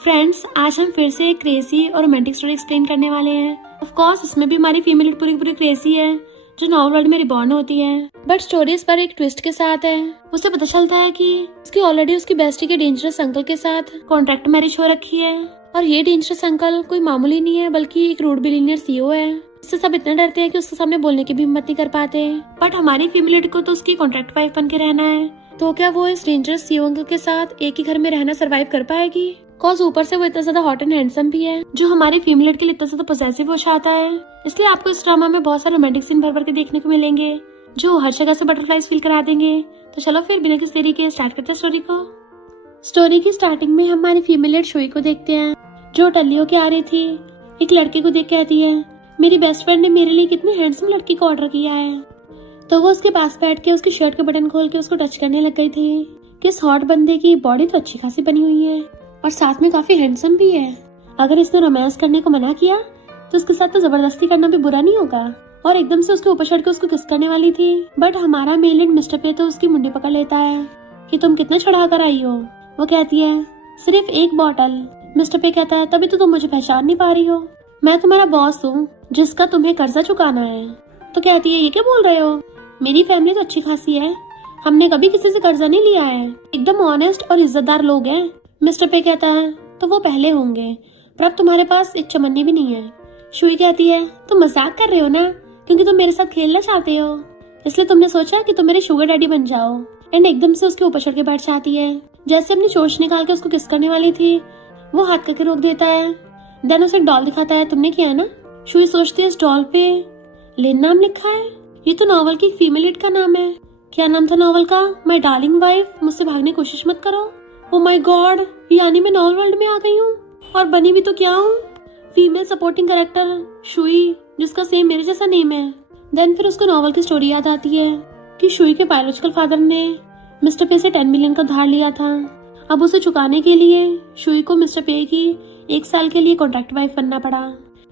Friends, आज हम फिर से एक क्रेजी और रोमांटिक स्टोरी एक्सप्लेन करने वाले हैं। ऑफ कोर्स इसमें भी हमारी फीमेल लीड पूरी पूरी क्रेजी है जो नॉवल वर्ल्ड में रिबॉर्न होती है, बट स्टोरी इस पर एक ट्विस्ट के साथ है। उसे पता चलता है कि उसकी ऑलरेडी उसकी बेस्टी के डेंजरस अंकल के साथ कॉन्ट्रैक्ट मैरिज हो रखी है और ये डेंजरस अंकल कोई मामूली नहीं है बल्कि एक रूड बिलियनियर सीईओ है। इससे सब इतना डरते हैं कि उसके सामने बोलने की भी हिम्मत नहीं कर पाते। बट हमारी फीमेल लीड को तो उसकी कॉन्ट्रैक्ट वाइफ बन के रहना है, तो क्या वो इस डेंजरस सीईओ अंकल के साथ एक ही घर में रहना सर्वाइव कर पाएगी? कॉज ऊपर से वो इतना ज्यादा हॉट एंड हैंडसम भी है जो हमारी फीमेल लीड के लिए इतना ज्यादा पॉसेसिव हो जाता है। इसलिए आपको इस ड्रामा में बहुत सारे रोमांटिक सीन भर भर के देखने को मिलेंगे जो हर जगह से बटरफ्लाइज फील करा देंगे। तो चलो फिर बिना किसी देरी के स्टार्ट करते हैं स्टोरी को। स्टोरी की स्टार्टिंग में हमारी फीमेल लीड शुई को देखते हैं जो टल्लियों के आ रही थी। एक लड़के को देख कहती है, मेरी बेस्ट फ्रेंड ने मेरे लिए कितनी हैंडसम लड़की को ऑर्डर किया है। तो वो उसके पास बैठ के उसकी शर्ट के बटन खोल के उसको टच करने लग गई थी कि इस हॉट बंदे की बॉडी तो अच्छी खासी बनी हुई है और साथ में काफी हैंडसम भी है। अगर इसने रोमांस करने को मना किया तो उसके साथ तो जबरदस्ती करना भी बुरा नहीं होगा। और एकदम से उसके ऊपर चढ़ के उसको किस करने वाली थी, बट हमारा मेल लीड मिस्टर पे तो उसकी मुंडी पकड़ लेता है कि तुम कितना चढ़ा कर आई हो। वो कहती है सिर्फ एक बॉटल। मिस्टर पे कहता है तभी तो तुम मुझे पहचान नहीं पा रही हो, मैं तुम्हारा बॉस हूँ जिसका तुम्हें कर्जा चुकाना है। तो कहती है ये क्या बोल रहे हो, मेरी फैमिली तो अच्छी खासी है, हमने कभी किसी से कर्जा नहीं लिया है, एकदम ऑनेस्ट और इज्जतदार लोग हैं। मिस्टर पे कहता है तो वो पहले होंगे, पर अब तुम्हारे पास एक चमन्नी भी नहीं है। शुई कहती है तुम मजाक कर रहे हो ना, क्योंकि तुम मेरे साथ खेलना चाहते हो इसलिए तुमने सोचा कि तुम मेरे शुगर डैडी बन जाओ। एंड एकदम से उसके ऊपर चढ़ के बैठ जाती है। जैसे अपनी चोच निकाल के उसको किस करने वाली थी वो हाथ करके रोक देता है। देन उसे एक डॉल दिखाता है, तुमने किया ना। शुई सोचती है इस डॉल पे लिन नाम लिखा है, ये तो नॉवल की फीमेल लीड का नाम है। क्या नाम था नॉवल का? माय डार्लिंग वाइफ, मुझसे भागने की कोशिश मत करो। ओ माय गॉड, यानी मैं नॉवल वर्ल्ड में आ गई हूँ और बनी भी तो क्या हूँ, फीमेल सपोर्टिंग कैरेक्टर शुई, जिसका सेम मेरे जैसा नेम है। देन फिर उसको नॉवल की स्टोरी याद आती है कि शुई के बायोलॉजिकल फादर ने मिस्टर पे से 10 मिलियन का धार लिया था। अब उसे चुकाने के लिए शुई को मिस्टर पे की 1 साल के लिए कॉन्ट्रैक्ट वाइफ बनना पड़ा।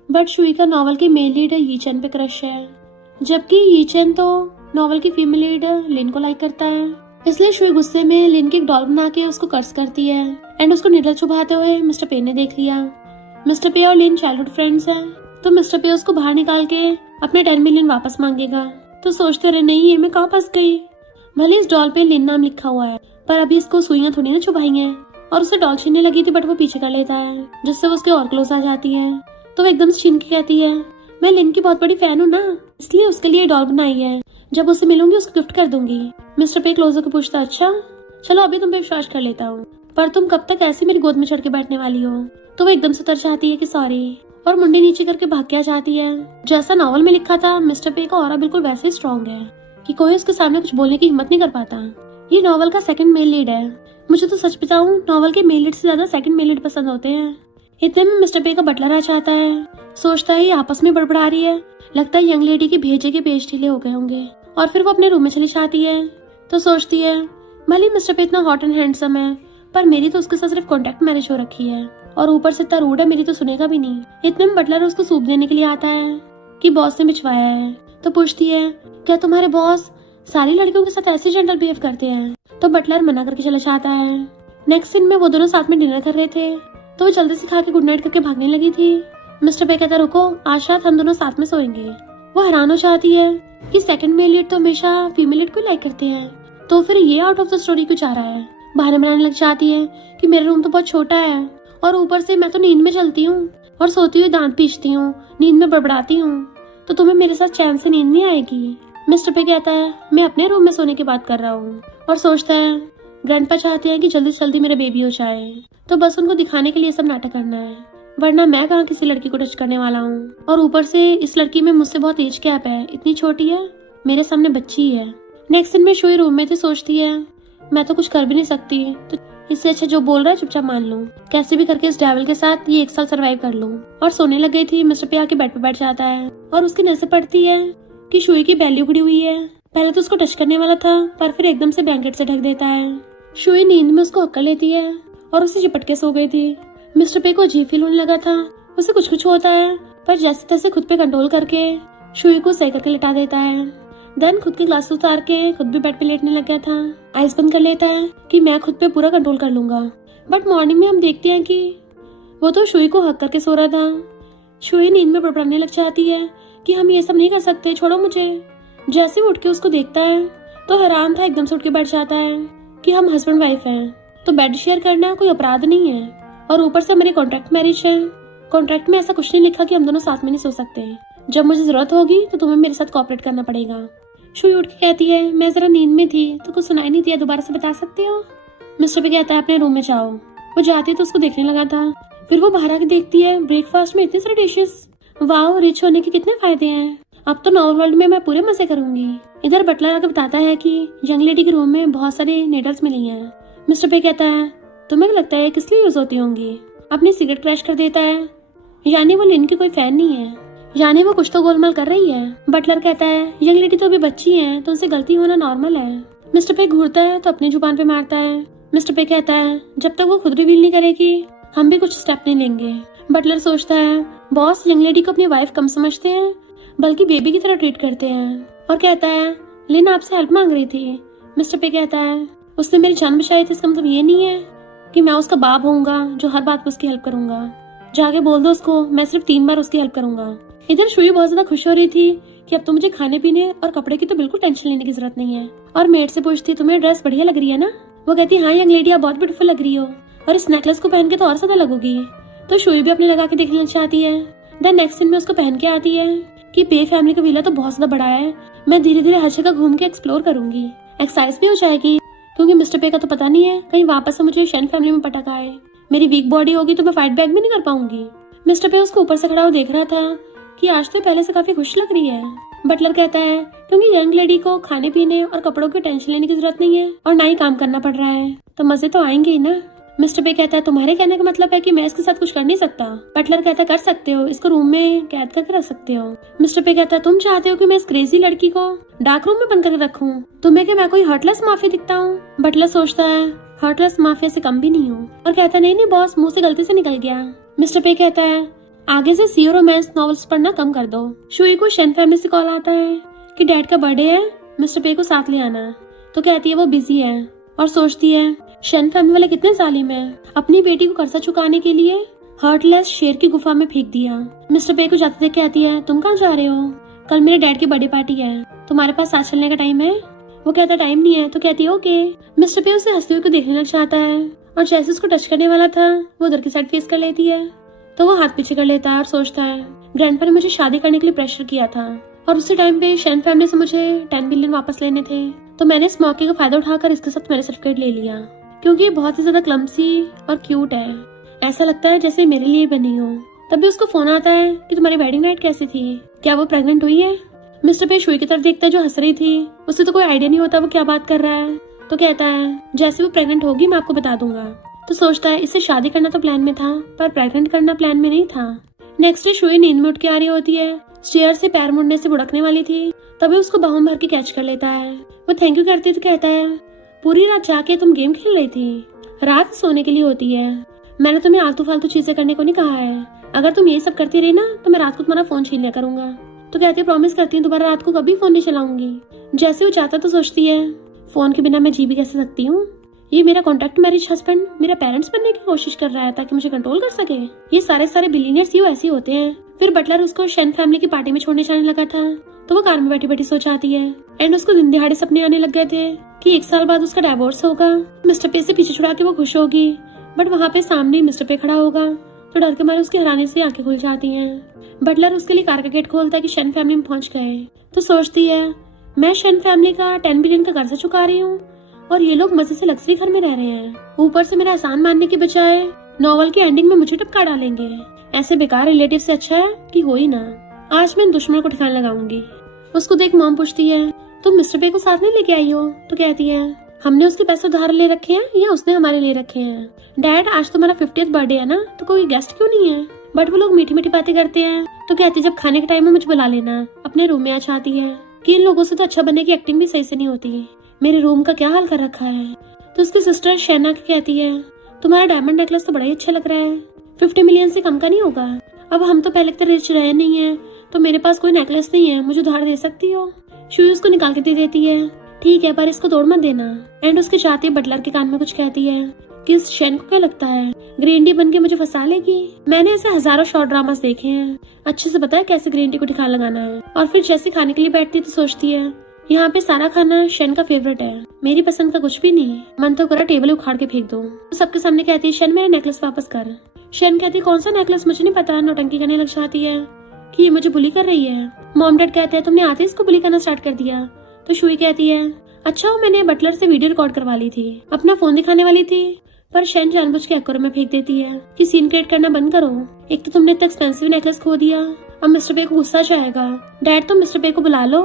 बट शुई का नॉवल की मेल लीड यीचेन पे क्रश है, जबकि यीचेन तो नॉवल की फीमेल लीड लिन को लाइक करता है। इसलिए शुई गुस्से में लिन की एक डॉल बना के उसको कर्ज करती है एंड उसको निडल चुभाते हुए मिस्टर पे ने देख लिया। मिस्टर पे और लिन चाइल्डहुड फ्रेंड्स हैं, तो मिस्टर पे उसको बाहर निकाल के अपने 10 मिलियन वापस मांगेगा। तो सोचते रहे नहीं, ये मैं कहाँ फंस गई। भले इस डॉल पे लिन नाम लिखा हुआ है पर अभी इसको सुइयां थोड़ी ना चुभाई हैं। और उसे डॉल छीनने लगी थी बट वो पीछे कर लेता है जिससे वो उसके और क्लोज आ जाती है। तो वो एकदम से छीन के कहती है मैं लिन की बहुत बड़ी फैन हूँ ना, इसलिए उसके लिए डॉल बनाई है, जब उससे मिलूंगी उसको गिफ्ट कर दूंगी। मिस्टर पे क्लोज होकर पूछता अच्छा चलो अभी तुम पे विश्वास कर लेता हूँ, पर तुम कब तक ऐसी मेरी गोद में चढ़ के बैठने वाली हो। तो वो एकदम से उतर जाती है कि सॉरी और मुंडी नीचे करके भाग के आ जाती है। जैसा नॉवल में लिखा था मिस्टर पे का ऑरा बिल्कुल वैसे ही स्ट्रॉन्ग है कि कोई उसके सामने कुछ बोलने की हिम्मत नहीं कर पाता। ये नॉवल का सेकंड मेल लीड है। मुझे तो सच बताऊं नॉवल के मेल लीड से ज्यादा सेकंड मेल लीड पसंद होते हैं। इतने में मिस्टर पे का बटलर आ जाता है। सोचता है ये आपस में बड़बड़ा रही है, लगता है यंग लेडी के भेजे के पेज ढीले हो गए होंगे। और फिर वो अपने रूम में चली जाती है। तो सोचती है भले मिस्टर पे इतना हॉट एंड हैंडसम है पर मेरी तो उसके साथ सिर्फ कॉन्ट्रैक्ट मैरिज हो रखी है और ऊपर से इतना रूड है, मेरी तो सुनेगा भी नहीं। इतने में बटलर उसको सूप देने के लिए आता है कि बॉस ने भिजवाया है। तो पूछती है क्या तुम्हारे बॉस सारी लड़कियों के साथ ऐसे जेंटल बिहेव करते हैं? तो बटलर मना करके चला जाता है। नेक्स्ट सीन में वो दोनों साथ में डिनर कर रहे थे, तो वो जल्दी से खा के गुड नाइट करके भागने लगी थी। मिस्टर पे कहता रुको, आज रात हम दोनों साथ में सोएंगे। वो हैरान हो जाती है कि सेकंड मेल लीड तो हमेशा फीमेल लीड को लाइक करते हैं, तो फिर ये आउट ऑफ द स्टोरी क्यों जा रहा है। बहाने बनाने लग जाती है कि मेरा रूम तो बहुत छोटा है और ऊपर से मैं तो नींद में चलती हूँ और सोती हुई दांत पीसती हूँ, नींद में बड़बड़ाती हूँ, तो तुम्हें मेरे साथ चैन से नींद नहीं आएगी। मिस्टर पे कहता है मैं अपने रूम में सोने की बात कर रहा हूँ। और सोचता है ग्रैंडपा चाहते हैं कि जल्दी से जल्दी मेरा बेबी हो जाए, तो बस उनको दिखाने के लिए सब नाटक करना है, वरना मैं कहाँ किसी लड़की को टच करने वाला हूँ। और ऊपर से इस लड़की में मुझसे बहुत एज गैप है, इतनी छोटी है, मेरे सामने बच्ची ही है। नेक्स्ट दिन में शुई रूम में थी, सोचती है मैं तो कुछ कर भी नहीं सकती, तो इससे अच्छा जो बोल रहा है चुपचाप मान लूं, कैसे भी करके इस डेविल के साथ ये 1 साल सरवाइव कर लूं। और सोने लग गई थी। मिस्टर पे आके बेड पे बैठ जाता है और उसकी नजर पड़ती है कि शुई की बेली उखड़ी हुई है। पहले तो उसको टच करने वाला था पर फिर एकदम से ब्लैंकेट से ढक देता है। शुई नींद में उसको हक्का लेती है और उसे चिपट के सो गई थी। मिस्टर पे को अजीब फील होने लगा था, उसे कुछ कुछ होता है, पर जैसे तैसे खुद पे कंट्रोल करके शुई को सही करके लिटा देता है। देन खुद की ग्लास उतार के खुद भी बेड पे लेटने लग गया था। आइस बंद कर लेता है कि मैं खुद पे पूरा कंट्रोल कर लूंगा। बट मॉर्निंग में हम देखते हैं कि वो तो शुई को हक करके सो रहा था। शुई नींद में बड़बड़ाने लग जाती है कि हम ये सब नहीं कर सकते, छोड़ो मुझे। जैसे वो उठ के उसको देखता है तो हैरान था एकदम से उठ के बैठ जाता है कि हम हस्बैंड वाइफ हैं, तो बेड शेयर करना कोई अपराध नहीं है, और ऊपर से मेरी कॉन्ट्रैक्ट मैरिज है। कॉन्ट्रैक्ट में ऐसा कुछ नहीं लिखा कि हम दोनों साथ में नहीं सो सकते। जब मुझे जरूरत होगी तो तुम्हें मेरे साथ कोऑपरेट करना पड़ेगा। शुई उठ के कहती है, मैं जरा नींद में थी तो कुछ सुनाई नहीं दिया, दोबारा से बता सकते हो। मिस्टर पे कहता है, अपने रूम में जाओ। वो जाती है तो उसको देखने लगा था। फिर वो बाहर आके देखती है, ब्रेकफास्ट में इतने सारे डिशेस। वाह, रिच होने के कितने फायदे हैं। अब तो नॉर्मल वर्ल्ड में मैं पूरे मजे करूंगी। इधर बटलर आके बताता है कि यंग लेडी के रूम में बहुत सारी नेडल्स मिली हैं। मिस्टर पे कहता है, तुम्हें लगता है किस लिए यूज होती होंगी। अपनी सिगरेट क्रैश कर देता है, यानी वो लिन की कोई फैन नहीं है, यानी वो कुछ तो गोलमाल कर रही है। बटलर कहता है, यंग लेडी तो अभी बच्ची है तो उनसे गलती होना नॉर्मल है। मिस्टर पे घूरता है तो अपनी जुबान पे मारता है। मिस्टर पे कहता है, जब तक वो खुद रिवील नहीं करेगी हम भी कुछ स्टेप नहीं लेंगे। बटलर सोचता है, बॉस यंग लेडी को अपनी वाइफ कम समझते हैं, बल्कि बेबी की तरह ट्रीट करते हैं, और कहता है, लिन आपसे हेल्प मांग रही थी। मिस्टर पे कहता है, उसने मेरी जान बचाई थी, इसका मतलब ये नहीं है कि मैं उसका बाप होऊंगा जो हर बात पर उसकी हेल्प करूंगा। जाके बोल दो उसको मैं सिर्फ 3 बार उसकी हेल्प करूंगा। इधर शुई बहुत ज्यादा खुश हो रही थी कि अब तो मुझे खाने पीने और कपड़े की तो बिल्कुल टेंशन लेने की जरूरत नहीं है, और मेड से पूछती, तुम्हें ड्रेस बढ़िया लग रही है ना। वो कहती, हाँ यंग लेडी आप बहुत ब्यूटीफुल लग रही हो, और इस नेकलेस को पहन के तो और ज्यादा लगोगी। तो शुई भी अपने लगा के देखने लग जाती है। देन नेक्स्ट सीन में उसको पहन के आती है कि पे फैमिली का विला तो बहुत ज्यादा बड़ा है, मैं धीरे धीरे हर जगह घूम के एक्सप्लोर करूंगी, एक्सरसाइज भी हो जाएगी, क्योंकि मिस्टर पे का तो पता नहीं है कहीं वापस से मुझे शेन फैमिली में पटक आए। मेरी वीक बॉडी होगी तो मैं फाइट बैक भी नहीं कर पाऊंगी। मिस्टर पे उसको ऊपर से खड़ा हो देख रहा था कि आज तो पहले से काफी खुश लग रही है। बटलर कहता है, क्योंकि यंग लेडी को खाने पीने और कपड़ों की टेंशन लेने की जरूरत नहीं है और ना ही काम करना पड़ रहा है, तो मजे तो आएंगे ही ना। मिस्टर पे कहता है, तुम्हारे कहने का मतलब है कि मैं इसके साथ कुछ कर नहीं सकता। बटलर कहता है, कर सकते हो, इसको रूम में कैद करके रख सकते हो। मिस्टर पे कहता है, तुम चाहते हो कि मैं इस क्रेजी लड़की को डार्क रूम में बंद करके रखूं? तुम्हें क्या मैं कोई हर्टलेस माफिया दिखता हूँ? बटलर सोचता है, हर्टलेस माफिया से कम भी नहीं हूँ, और कहता है, नहीं नहीं बॉस, मुंह से गलती से निकल गया। मिस्टर पे कहता है, आगे से सी रोमांस नॉवेल्स पढ़ना कम कर दो। शुई को शेन फैमिली से कॉल आता है कि डैड का बर्थडे है, मिस्टर पे को साथ ले आना। तो कहती है वो बिजी है, और सोचती है शेन फैमिली वाले कितने जालिम है, अपनी बेटी को कर्जा चुकाने के लिए हर्टलेस शेर की गुफा में फेंक दिया। मिस्टर पे को जाते देख कहती है, तुम कहाँ जा रहे हो? कल मेरे डैड की बर्थडे पार्टी है, तुम्हारे पास साथ चलने का टाइम है? वो कहता टाइम नहीं है। तो कहती है ओके। मिस्टर पे उसे हंसते हुए को देखने लग जाता है, और जैसे उसको टच करने वाला था वो उधर की साइड फेस कर लेती है, तो वो हाथ पीछे कर लेता है और सोचता है, ग्रैंडपा ने मुझे शादी करने के लिए प्रेशर किया था, और उसी टाइम पे शेन फैमिली से मुझे 10 बिलियन वापस लेने थे, तो मैंने इस मौके का फायदा उठाकर इसके साथ मैंने सर्टिफिकेट ले लिया, क्योंकि ये बहुत ही ज्यादा क्लमसी और क्यूट है, ऐसा लगता है जैसे मेरे लिए बनी हो। तभी उसको फोन आता है कि तुम्हारी वेडिंग नाइट कैसी थी, क्या वो प्रेग्नेंट हुई है? मिस्टर पे शुई की तरफ देखता है जो हंस रही थी, उसे तो कोई आइडिया नहीं होता वो क्या बात कर रहा है। तो कहता है जैसे वो प्रेग्नेंट होगी मैं आपको बता दूंगा। तो सोचता है इससे शादी करना तो प्लान में था, पर प्रेग्नेंट करना प्लान में नहीं था। नेक्स्ट डे शुई नींद में उठ के आ रही होती है, स्टेयर से पैर मुड़ने से बुड़कने वाली थी, तभी उसको बाहों भर के कैच कर लेता है। वो थैंक यू करती तो कहता है, पूरी रात जाके तुम गेम खेल रही थी, रात सोने के लिए होती है, मैंने तुम्हें आलतू फालतू चीजें करने को नहीं कहा है, अगर तुम ये सब करती रही ना तो मैं रात को तुम्हारा फोन छीन लिया करूंगा। तो कहती है प्रॉमिस करती हूँ दोबारा रात को कभी फोन नहीं चलाऊंगी। जैसे वो चाहता तो सोचती है फोन के बिना मैं जी भी कैसे सकती हूँ, ये मेरा कॉन्ट्रैक्ट मैरिज हस्बैंड मेरा पेरेंट्स बनने की कोशिश कर रहा है ताकि मुझे कंट्रोल कर सके। ये सारे बिलियनियर्स ही ऐसे होते हैं। फिर बटलर उसको शेन फैमिली की पार्टी में छोड़ने जाने लगा था, तो वो कार में बैठी बैठी सोच आती है, एंड उसको दिन दिहाड़े सपने आने लग गए थे कि 1 साल बाद उसका डाइवोर्स होगा, मिस्टर पे से पीछे छुड़ा के वो खुश होगी, बट वहाँ पे सामने मिस्टर पे खड़ा होगा, तो डर के मारे उसके हैरानी से आंखें खुल जाती हैं। बटलर उसके लिए कार का गेट खोलता है कि शेन फैमिली में पहुंच गए। तो सोचती है मैं शेन फैमिली का 10 बिलियन का कर्जा चुका रही हूँ और ये लोग मजे से लग्जरी घर में रह रहे हैं, ऊपर से मेरा एहसान मानने के बजाय नॉवल की एंडिंग में मुझे टपका डालेंगे। ऐसे बेकार रिलेटिव से अच्छा है कि हो ही ना, आज मैं दुश्मन को ठिकाने लगाऊंगी। उसको देख मॉम पूछती है तुम मिस्टर पे को साथ नहीं लेके आई हो? तो कहती है हमने उसके पैसे उधार ले रखे हैं या उसने हमारे ले रखे हैं? डैड आज तुम्हारा 50th बर्थडे है ना, तो कोई गेस्ट क्यों नहीं है? बट वो लोग मीठी मीठी बातें करते हैं। तो कहती है जब खाने के टाइम में मुझे बुला लेना। अपने रूम में आ जाती है कि इन लोगों से तो अच्छा बनने की एक्टिंग भी सही से नहीं होती, मेरे रूम का क्या हाल कर रखा है। तो उसकी सिस्टर शैना की कहती है तुम्हारा डायमंड नेकलेस तो बड़ा ही अच्छा लग रहा है, 50 मिलियन से कम का नहीं होगा। अब हम तो पहले की तरह रिच रहे नहीं है, तो मेरे पास कोई नेकलेस नहीं है, मुझे उधार दे सकती हो? शुई उसको निकाल के दे देती है, ठीक है पर इसको तोड़ मत देना। एंड उसके जाते बटलर के कान में कुछ कहती है कि इस शन को क्या लगता है ग्रीन टी बन के मुझे फंसा लेगी। मैंने ऐसे हजारों शॉर्ट ड्रामास देखे हैं, अच्छे से पता है कैसे ग्रीन टी को ठिकाना लगाना है। और फिर जैसे खाने के लिए बैठती तो सोचती है यहाँ पे सारा खाना शन का फेवरेट है, मेरी पसंद का कुछ भी नहीं। मन तो करा टेबल उखाड़ के फेंक दो। तो सबके सामने कहती है शन मेरा नेकलेस वापस कर। शन कहती कौन सा नेकलेस, मुझे नहीं पता। नौटंकी करने लग जाती है कि ये मुझे बुली कर रही है। मॉम डैड कहते हैं तुमने आते इसको बुली करना स्टार्ट कर दिया। तो शुई कहती है अच्छा मैंने बटलर से वीडियो रिकॉर्ड करवा ली थी, अपना फोन दिखाने वाली थी, पर शन जानबूझ के एक्वेरियम में फेंक देती है कि सीन क्रिएट करना बंद करो। एक तो तुमने इतना एक्सपेंसिव नेकलेस खो दिया, अब मिस्टर पे को गुस्सा जाएगा। डैड तुम मिस्टर पे को बुला लो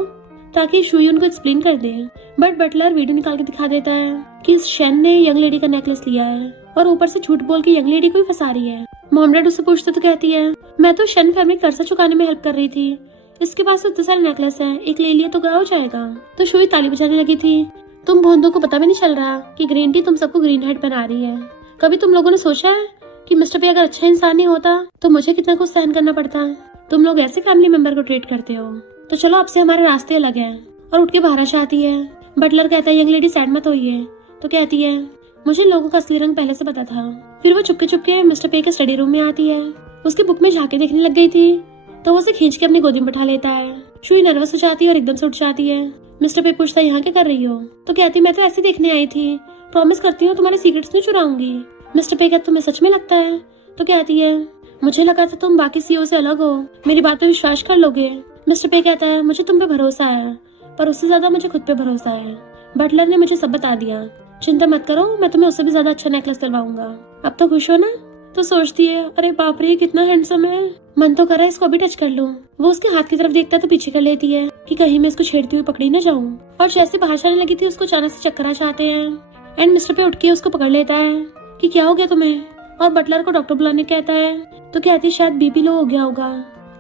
ताकि शुई उनको एक्सप्लेन कर दे। बट बटलर वीडियो निकाल के दिखा देता है कि शन ने यंग लेडी का नेकलेस लिया है और ऊपर से झूठ बोल के यंग लेडी को ही फंसा रही है। मॉम डैड उससे पूछते तो कहती है मैं तो शन फैमिली कर्जा चुकाने में हेल्प कर रही थी, इसके पास तो इतने सारे नेकलेस हैं, एक ले लिया तो क्या हो जाएगा। तो शुई ताली बजाने लगी थी तुम भोंदू को पता भी नहीं चल रहा कि ग्रीन टी तुम सबको ग्रीन हेड पहना रही है। कभी तुम लोगों ने सोचा है कि मिस्टर पे अगर अच्छा इंसान नहीं होता तो मुझे कितना कुछ सहन करना पड़ता। तुम लोग ऐसे फैमिली मेंबर को ट्रीट करते हो, तो चलो अब से हमारे रास्ते अलग हैं। और उठ के बाहर आ जाती है। बटलर कहता है यंग लेडी सैड मत होइए। तो कहती है मुझे लोगों का असली रंग पहले से पता था। फिर वो चुपके चुपके मिस्टर पे के स्टडी रूम में आती है। उसकी बुक में झांके देखने लग गई थी तो वो उसे खींच के अपनी गोदी में बैठा लेता है। शुई नर्वस हो जाती है और एकदम से उठ जाती है। मिस्टर पे पूछता है यहाँ क्या कर रही हो। तो कहती मैं तो ऐसे देखने आई थी, प्रॉमिस करती हूँ तुम्हारे सीक्रेट्स नहीं चुराऊंगी। मिस्टर पे कहता तुम्हें सच में लगता है। तो कहती है मुझे लगा था तुम बाकी सीईओ से अलग हो, मेरी बात पे विश्वास कर लोगे। मिस्टर पे कहता है मुझे तुम पे भरोसा है, पर उससे ज्यादा मुझे खुद पे भरोसा है। बटलर ने मुझे सब बता दिया, चिंता मत करो, मैं तुम्हें उससे भी ज्यादा अच्छा नेकलेस दिलवाऊंगा। अब तो खुश हो ना। तो सोचती है अरे बाप रे कितना हैंडसम है, मन तो कर रहा है इसको अभी टच कर लूं। वो उसके हाथ की तरफ देखता तो पीछे कर लेती है कि कहीं मैं इसको छेड़ती हुई पकड़ी न जाऊं। और जैसे बाहर जाने लगी थी उसको अचानक से चक्कर आ जाते हैं एंड मिस्टर पे उठ के उसको पकड़ लेता है कि क्या हो गया तुम्हें। और बटलर को डॉक्टर बुलाने कहता है। तो कहती है शायद बीपी लो हो गया होगा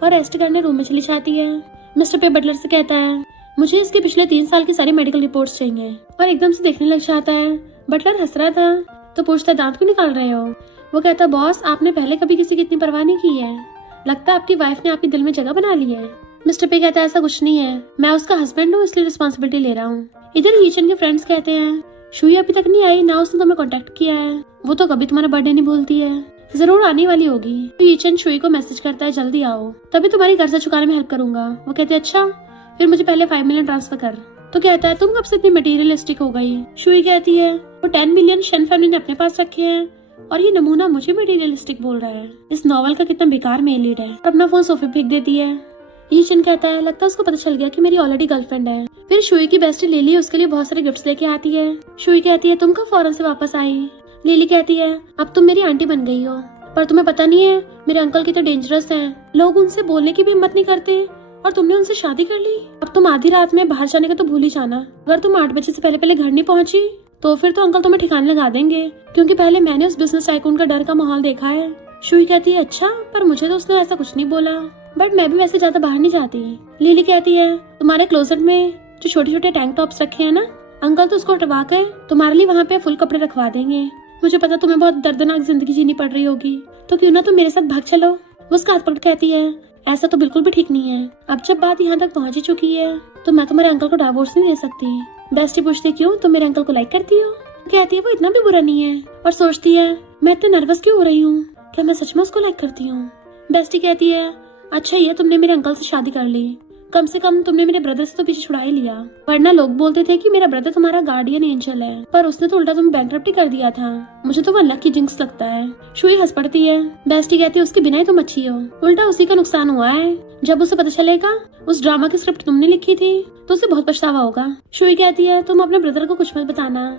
और रेस्ट करने रूम में चली जाती है। मिस्टर पे बटलर से कहता है मुझे इसके पिछले 3 साल की सारी मेडिकल रिपोर्ट्स चाहिए। और एकदम से देखने लग जाता है। बटलर हंस रहा था तो पूछता है दांत क्यों निकाल रहे हो। वो कहता बॉस आपने पहले कभी किसी की इतनी परवाह नहीं की है, लगता है आपकी वाइफ ने आपके दिल में जगह बना ली है। मिस्टर पे कहता है ऐसा कुछ नहीं है, मैं उसका हस्बैंड हूँ इसलिए रिस्पॉन्सिबिलिटी ले रहा हूँ। इधर ईचन के फ्रेंड्स कहते हैं शुई अभी तक नहीं आई, ना उसने तुम्हें कांटेक्ट किया है, वो तो कभी तुम्हारा बर्थडे नहीं भूलती है, जरूर आने वाली होगी। तो ईचन शुई को मैसेज करता है जल्दी आओ, तभी तुम्हारी कर्जा चुकाने में हेल्प करूंगा। वो कहते हैं अच्छा फिर मुझे पहले 5 मिलियन ट्रांसफर कर। तो कहता है तुम कब से इतनी मटेरियलिस्टिक हो गई। शुई कहती है वो 10 मिलियन शन फैमिली ने अपने पास रखे हैं और ये नमूना मुझे मटेरियलिस्टिक बोल रहा है। इस नॉवल का कितना बेकार मेल लीड है। अपना फोन सोफे फेंक देती है। ईचन कहता है लगता है उसको पता चल गया कि मेरी ऑलरेडी गर्लफ्रेंड है। फिर शुई की बेस्टी लिली उसके लिए बहुत सारे गिफ्ट्स लेके आती है। शुई कहती है तुम कब फौरन से वापस आई। लिली कहती है अब तुम मेरी आंटी बन गई हो, पर तुम्हें पता नहीं है मेरे अंकल कितने डेंजरस हैं, लोग उनसे बोलने की भी हिम्मत नहीं करते और तुमने उनसे शादी कर ली। अब तुम आधी रात में बाहर जाने का तो भूल ही जाना, अगर तुम 8 बजे से पहले घर नहीं पहुंची तो फिर तो अंकल तुम्हें ठिकाने लगा देंगे, क्योंकि पहले मैंने उस बिजनेस टाइकून का डर का माहौल देखा है। शुई कहती है अच्छा, पर मुझे तो उसने ऐसा कुछ नहीं बोला, बट मैं भी वैसे ज्यादा बाहर नहीं जाती। लिली कहती है तुम्हारे क्लोजेट में जो छोटे छोटे टैंक टॉप्स रखे हैं ना, अंकल तो उसको हटवा कर तुम्हारे लिए वहाँ पे फुल कपड़े रखवा देंगे। मुझे पता तुम्हें बहुत दर्दनाक जिंदगी जीनी पड़ रही होगी, तो क्यों ना तुम मेरे साथ भाग चलो। वो उसका हाथ पकड़ कहती है ऐसा तो बिल्कुल भी ठीक नहीं है, अब जब बात यहाँ तक पहुँच ही चुकी है तो मैं तुम्हारे अंकल को डाइवोर्स नहीं दे सकती। बेस्टी पूछती क्यों, तुम मेरे अंकल को लाइक करती हो। कहती है वो इतना भी बुरा नहीं है, और सोचती है मैं इतने नर्वस क्यों हो रही हूँ, क्या मैं सच में उसको लाइक करती हूँ। बेस्टी कहती है अच्छा ये तुमने मेरे अंकल से शादी कर ली, कम से कम तुमने मेरे ब्रदर से तो पीछे छुड़ा ही लिया, वरना लोग बोलते थे कि मेरा ब्रदर तुम्हारा गार्डियन एंजल है, पर उसने तो उल्टा तुम्हें बैंकरप्टी कर दिया था। मुझे तो वो लकी जिंक्स लगता है। शुई हंस पड़ती है। बेस्टी कहती है उसके बिना ही तुम अच्छी हो, उल्टा उसी का नुकसान हुआ है। जब उसे पता चलेगा उस ड्रामा की स्क्रिप्ट तुमने लिखी थी तो उसे बहुत पछतावा होगा। शुई कहती है तुम अपने ब्रदर को कुछ मत बताना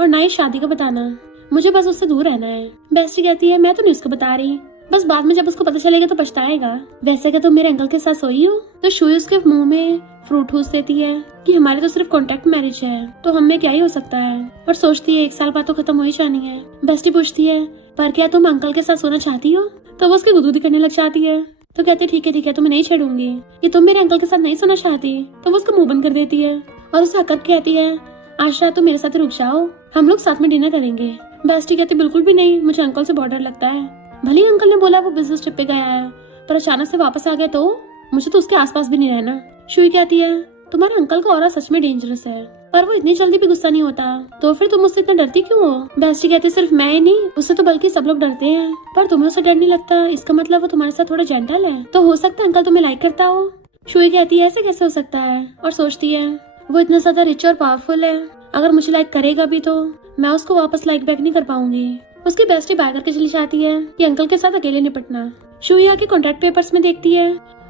और ना ही शादी का बताना, मुझे बस उससे दूर रहना है। बेस्टी कहती है मैं तो नहीं उसको बता रही, बस बाद में जब उसको पता चलेगा तो पछताएगा। वैसे क्या तुम मेरे अंकल के साथ सोई हो। तो शुई उसके मुंह में फ्रूट ठूस देती है कि हमारे तो सिर्फ कॉन्ट्रैक्ट मैरिज है, तो हम में क्या ही हो सकता है, और सोचती है 1 साल बाद तो खत्म हो ही जानी है। बेस्टी पूछती है पर क्या तुम अंकल के साथ सोना चाहती हो। तो वो उसकी गुदगुदी करने लग जाती है। तो कहती है ठीक है तुम्हें नहीं छेड़ूंगी, ये तुम मेरे अंकल के साथ नहीं सोना चाहती। तो वो उसका मुंह बंद कर देती है और उसे हकत कहती है आज रात तुम मेरे साथ रुक जाओ, हम लोग साथ में डिनर करेंगे। बेस्टी कहती बिल्कुल भी नहीं, मुझे अंकल से बहुत डर लगता है। भले अंकल ने बोला वो बिजनेस ट्रिप पे गया है, पर अचानक से वापस आ गया तो मुझे तो उसके आसपास भी नहीं रहना। शुई कहती है तुम्हारे अंकल का ऑरा सच में डेंजरस है, पर वो इतनी जल्दी भी गुस्सा नहीं होता। तो फिर तुम उससे इतना डरती क्यों हो? बेस्टी कहती सिर्फ मैं ही नहीं, उससे तो बल्कि सब लोग डरते हैं, पर तुम्हें उससे डर नहीं लगता, इसका मतलब वो तुम्हारे साथ थोड़ा जेंटल है। तो हो सकता है अंकल तुम्हें लाइक करता हो। शुई कहती है ऐसे कैसे हो सकता है, और सोचती है वो इतना ज्यादा रिच और पावरफुल है, अगर मुझे लाइक करेगा भी तो मैं उसको वापस लाइक बैक नहीं कर पाऊंगी। उसकी बेस्टी बाय करके चली जाती है कि अंकल के साथ अकेले निपटना। शुई आके कॉन्ट्रैक्ट पेपर्स में देखती है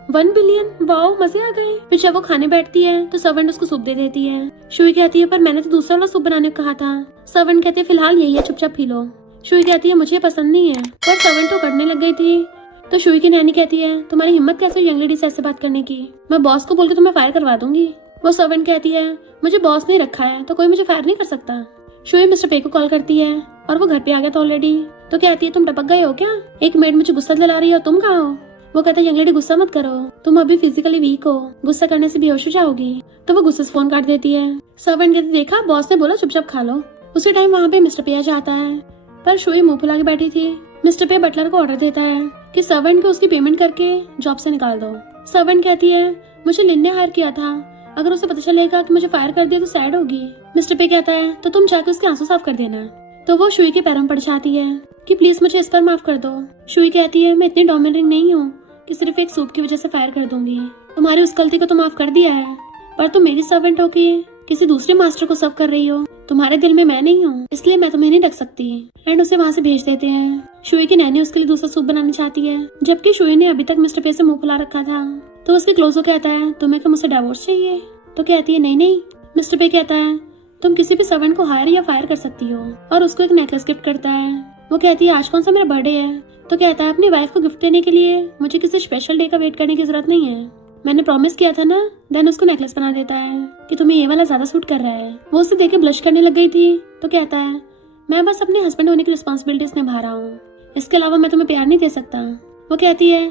1 बिलियन, वाओ मजे आ गए। फिर जब वो खाने बैठती है तो सर्वेंट उसको सूप दे देती है। शुई कहती है पर मैंने तो दूसरा वाला सूप बनाने को कहा था। सर्वेंट कहती है फिलहाल यही है, चुपचाप पी लो। शुई कहती है मुझे पसंद नहीं है, पर सर्वेंट तो करने लग गई थी। तो शुई की नैनी कहती है तुम्हारी हिम्मत कैसे यंग लेडी से ऐसे बात करने की, मैं बॉस को बोल के तुम्हें फायर करवा दूंगी। वो सर्वेंट कहती है मुझे बॉस नहीं रखा है तो कोई मुझे फायर नहीं कर सकता। शुई मिस्टर पे को कॉल करती है और वो घर पे आ गया था ऑलरेडी। तो कहती है तुम टपक गए हो क्या, एक मेड मुझे गुस्सा दिला रही हो, तुम कहाँ हो? वो कहता है यंग लेडी गुस्सा मत करो, तुम अभी फिजिकली वीक हो, गुस्सा करने से बेहोश हो जाओगी। तो वो गुस्से से फोन काट देती है। सर्वेंट कहती देखा बॉस ने बोला चुपचाप खा लो। उसी टाइम वहाँ पे मिस्टर पे आ जाता है, पर शुई मुंह फुला के बैठी थी। मिस्टर पे बटलर को ऑर्डर देता है कि सर्वेंट को उसकी पेमेंट करके जॉब से निकाल दो। सर्वेंट कहती है मुझे लिन ने हायर किया था, अगर उसे पता चलेगा कि मुझे फायर कर दिया तो सैड होगी। मिस्टर पे कहता है तो तुम जाके उसके आंसू साफ कर देना। तो वो शुई के पैरों में पड़ जाती है कि प्लीज मुझे इस पर माफ कर दो। शुई कहती है मैं इतनी डोमिनेटिंग नहीं हूँ कि सिर्फ एक सूप की वजह से फायर कर दूंगी, तुम्हारी उस गलती को तो माफ कर दिया है, पर तुम मेरी सर्वेंट हो कि किसी दूसरे मास्टर को सर्व कर रही हो, तुम्हारे दिल में मैं नहीं हूँ, इसलिए मैं तुम्हें नहीं रख सकती। एंड उसे वहाँ से भेज देते हैं। शुई की नैनी उसके लिए दूसरा सूप बनाना चाहती है, जबकि शुई ने अभी तक मिस्टर पे से मुंह फुला रखा था। तो उसके क्लोजो कहता है तुम्हें क्या मुझसे डिवोर्स चाहिए? तो कहती है नहीं नहीं। मिस्टर पे कहता है तुम किसी भी सर्वेंट को हायर या फायर कर सकती हो, और उसको एक नेकलेस गिफ्ट करता है। वो कहती है आज कौन सा मेरा बर्थडे है? तो कहता है अपनी वाइफ को गिफ्ट देने के लिए मुझे किसी स्पेशल डे का वेट करने की जरूरत नहीं है, मैंने प्रॉमिस किया था ना। देन उसको नेकलेस बना देता है कि तुम्हें ये वाला ज्यादा सूट कर रहा है। वो उसे देख के ब्लश करने लग गई थी। तो कहता है मैं बस अपने हस्बैंड होने की रिस्पॉन्सिबिलिटीज निभा रहा हूँ, इसके अलावा मैं तुम्हें प्यार नहीं दे सकता। वो कहती है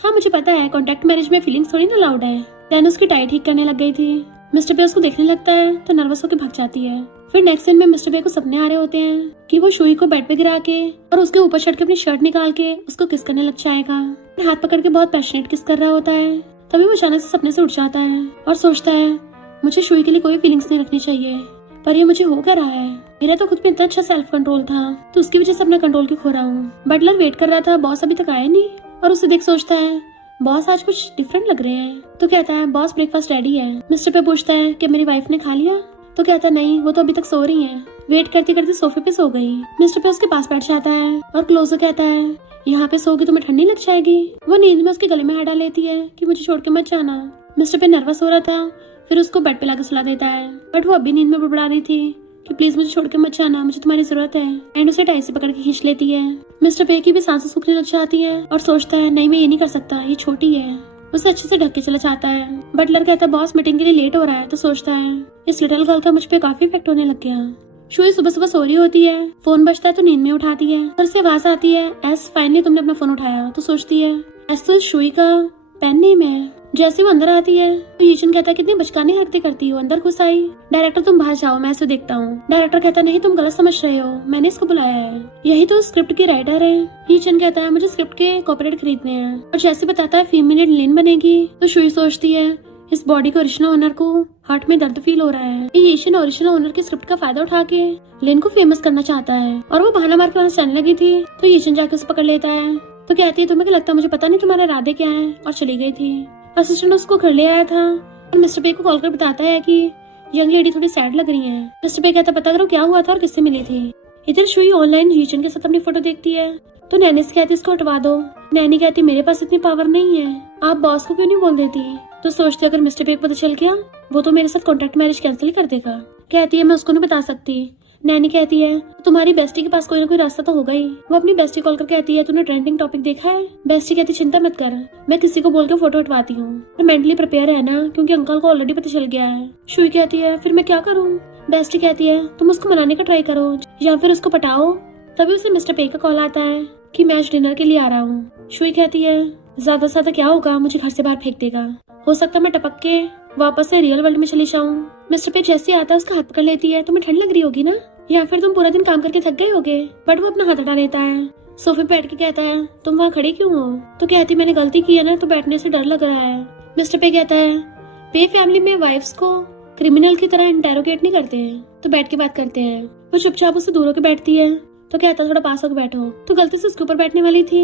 हाँ मुझे पता है, कॉन्ट्रैक्ट मैरिज में फीलिंग्स थोड़ी ना अलाउड है। देन उसकी टाई ठीक करने लग गई थी। मिस्टर पे उसको देखने लगता है तो नर्वस होकर भाग जाती है। फिर नेक्स्ट सीन में मिस्टर पे को सपने आ रहे होते हैं कि वो शुई को बेड पे गिरा के और उसके ऊपर चढ़ के अपनी शर्ट निकाल के उसको किस करने लग जाएगा। हाथ पकड़ के बहुत पैशनेट किस कर रहा होता है। तभी वो अचानक से सपने से उठ जाता है और सोचता है मुझे शुई के लिए कोई फीलिंग्स नहीं रखनी चाहिए, पर ये मुझे हो क्या रहा है? मेरा तो खुद पे इतना अच्छा सेल्फ कंट्रोल था, तो उसकी वजह से अपना कंट्रोल क्यों खो रहा हूँ? बटलर वेट कर रहा था, बॉस अभी तक आया नहीं, और उसे देख सोचता है बॉस आज कुछ डिफरेंट लग रहे हैं। तो कहता है बॉस ब्रेकफास्ट रेडी है। मिस्टर पे पूछता है कि मेरी वाइफ ने खा लिया? तो कहता है नहीं, वो तो अभी तक सो रही है, वेट करते करते सोफे पे सो गई। मिस्टर पे उसके पास बैठ जाता है और क्लोजर कहता है यहाँ पे सोगी तुम्हें ठंडी लग जाएगी। वो नींद में उसके गले में हाथ डाल लेती है कि मुझे छोड़ के मत जाना। मिस्टर पे नर्वस हो रहा था, फिर उसको बेड पे लाकर सुला देता है, बट वो अभी नींद में बुड़बुड़ा रही थी कि प्लीज मुझे छोड़ के मत जाना, मुझे तुम्हारी जरूरत है। एंड उसे टाई से पकड़ के खींच लेती है। मिस्टर पे की भी सांसें सूखने लग जाती है और सोचता है नहीं मैं ये नहीं कर सकता, ये छोटी है। उसे अच्छे से ढक के चला जाता है। बटलर कहता है बॉस मीटिंग के लिए लेट हो रहा है। तो सोचता है इस लिटिल गर्ल का मुझ पे काफी इफेक्ट होने लग गया। शुई सुबह सुबह सो रही होती है, फोन बजता है तो नींद में उठाती है, फिर से आवाज आती है एस फाइनली तुमने अपना फोन उठाया। तो सोचती है एस तो शुई का पेन नेम है। जैसे वो अंदर आती है तो यूजन कहता है कितनी बचकानी हरकतें करती हो, अंदर घुस आई। डायरेक्टर तुम बाहर जाओ, मैं इसे देखता हूँ। डायरेक्टर कहता नहीं तुम गलत समझ रहे हो, मैंने इसको बुलाया है, यही तो स्क्रिप्ट की राइटर है। यूजन कहता है मुझे स्क्रिप्ट के कॉपीराइट खरीदने हैं, और जैसे बताता है फीमेल लिन बनेगी। तो शुई सोचती है इस बॉडी के ओरिजिनल ओनर को हार्ट में दर्द फील हो रहा है, ये ओरिजिनल ओनर की स्क्रिप्ट का फायदा उठा के लिन को फेमस करना चाहता है। और वो बहाना मार के वहाँ जाने लगी थी तो यूजन जाके उसे पकड़ लेता है। तो कहती है तुम्हें क्या लगता है मुझे पता नहीं तुम्हारे इरादे क्या है, और चली गई थी। असिस्टेंट उसको घर ले आया था और मिस्टर पे को कॉल कर बताता है कि यंग लेडी थोड़ी सैड लग रही है। मिस्टर पे कहता पता करो क्या हुआ था और किससे मिली थी। इधर शुई ऑनलाइन यूजन के साथ अपनी फोटो देखती है तो नैनी से कहती इसको हटवा दो। नैनी कहती मेरे पास इतनी पावर नहीं है, आप बॉस को क्यों नहीं बोल देती। तो सोचती अगर मिस्टर पे को पता चल गया वो तो मेरे साथ कॉन्ट्रैक्ट मैरिज कैंसिल ही कर देगा। कहती है मैं उसको नहीं बता सकती। नैनी कहती है तुम्हारी बेस्टी के पास कोई ना कोई रास्ता तो होगा ही। वो अपनी बेस्टी कॉल कर कहती है तूने ट्रेंडिंग टॉपिक देखा है? बेस्टी कहती चिंता मत कर, मैं किसी को बोल के फोटो हटवाती हूँ, मेंटली प्रिपेयर है ना, क्योंकि अंकल को ऑलरेडी पता चल गया है। शुई कहती है फिर मैं क्या करूँ? बेस्टी कहती है तुम उसको मनाने का ट्राई करो या फिर उसको पटाओ। तभी उसे मिस्टर पे का कॉल आता है कि मैं आज डिनर के लिए आ रहा हूँ। शुई कहती है ज्यादा से ज्यादा क्या होगा, मुझे घर से बाहर फेंक देगा, हो सकता है मैं टपक के वापस से रियल वर्ल्ड में चली जाऊँ। मिस्टर पे जैसे आता है उसका हाथ पकड़ लेती है, तुम्हें ठंड लग रही होगी ना, या फिर तुम पूरा दिन काम करके थक गए होगे। बट वो अपना हाथ हटा लेता है। सोफे पे बैठ के कहता है तुम वहाँ खड़ी क्यों हो? तो कहती मैंने गलती की है ना, तो बैठने से डर लग रहा है। मिस्टर पे कहता है पे फैमिली में वाइफ्स को क्रिमिनल की तरह इंटेरोगेट नहीं करते हैं, तो बैठ के बात करते हैं। वो चुपचाप उससे दूर होकर बैठती है तो कहता थोड़ा पास होकर बैठो। तो गलती से उसके ऊपर बैठने वाली थी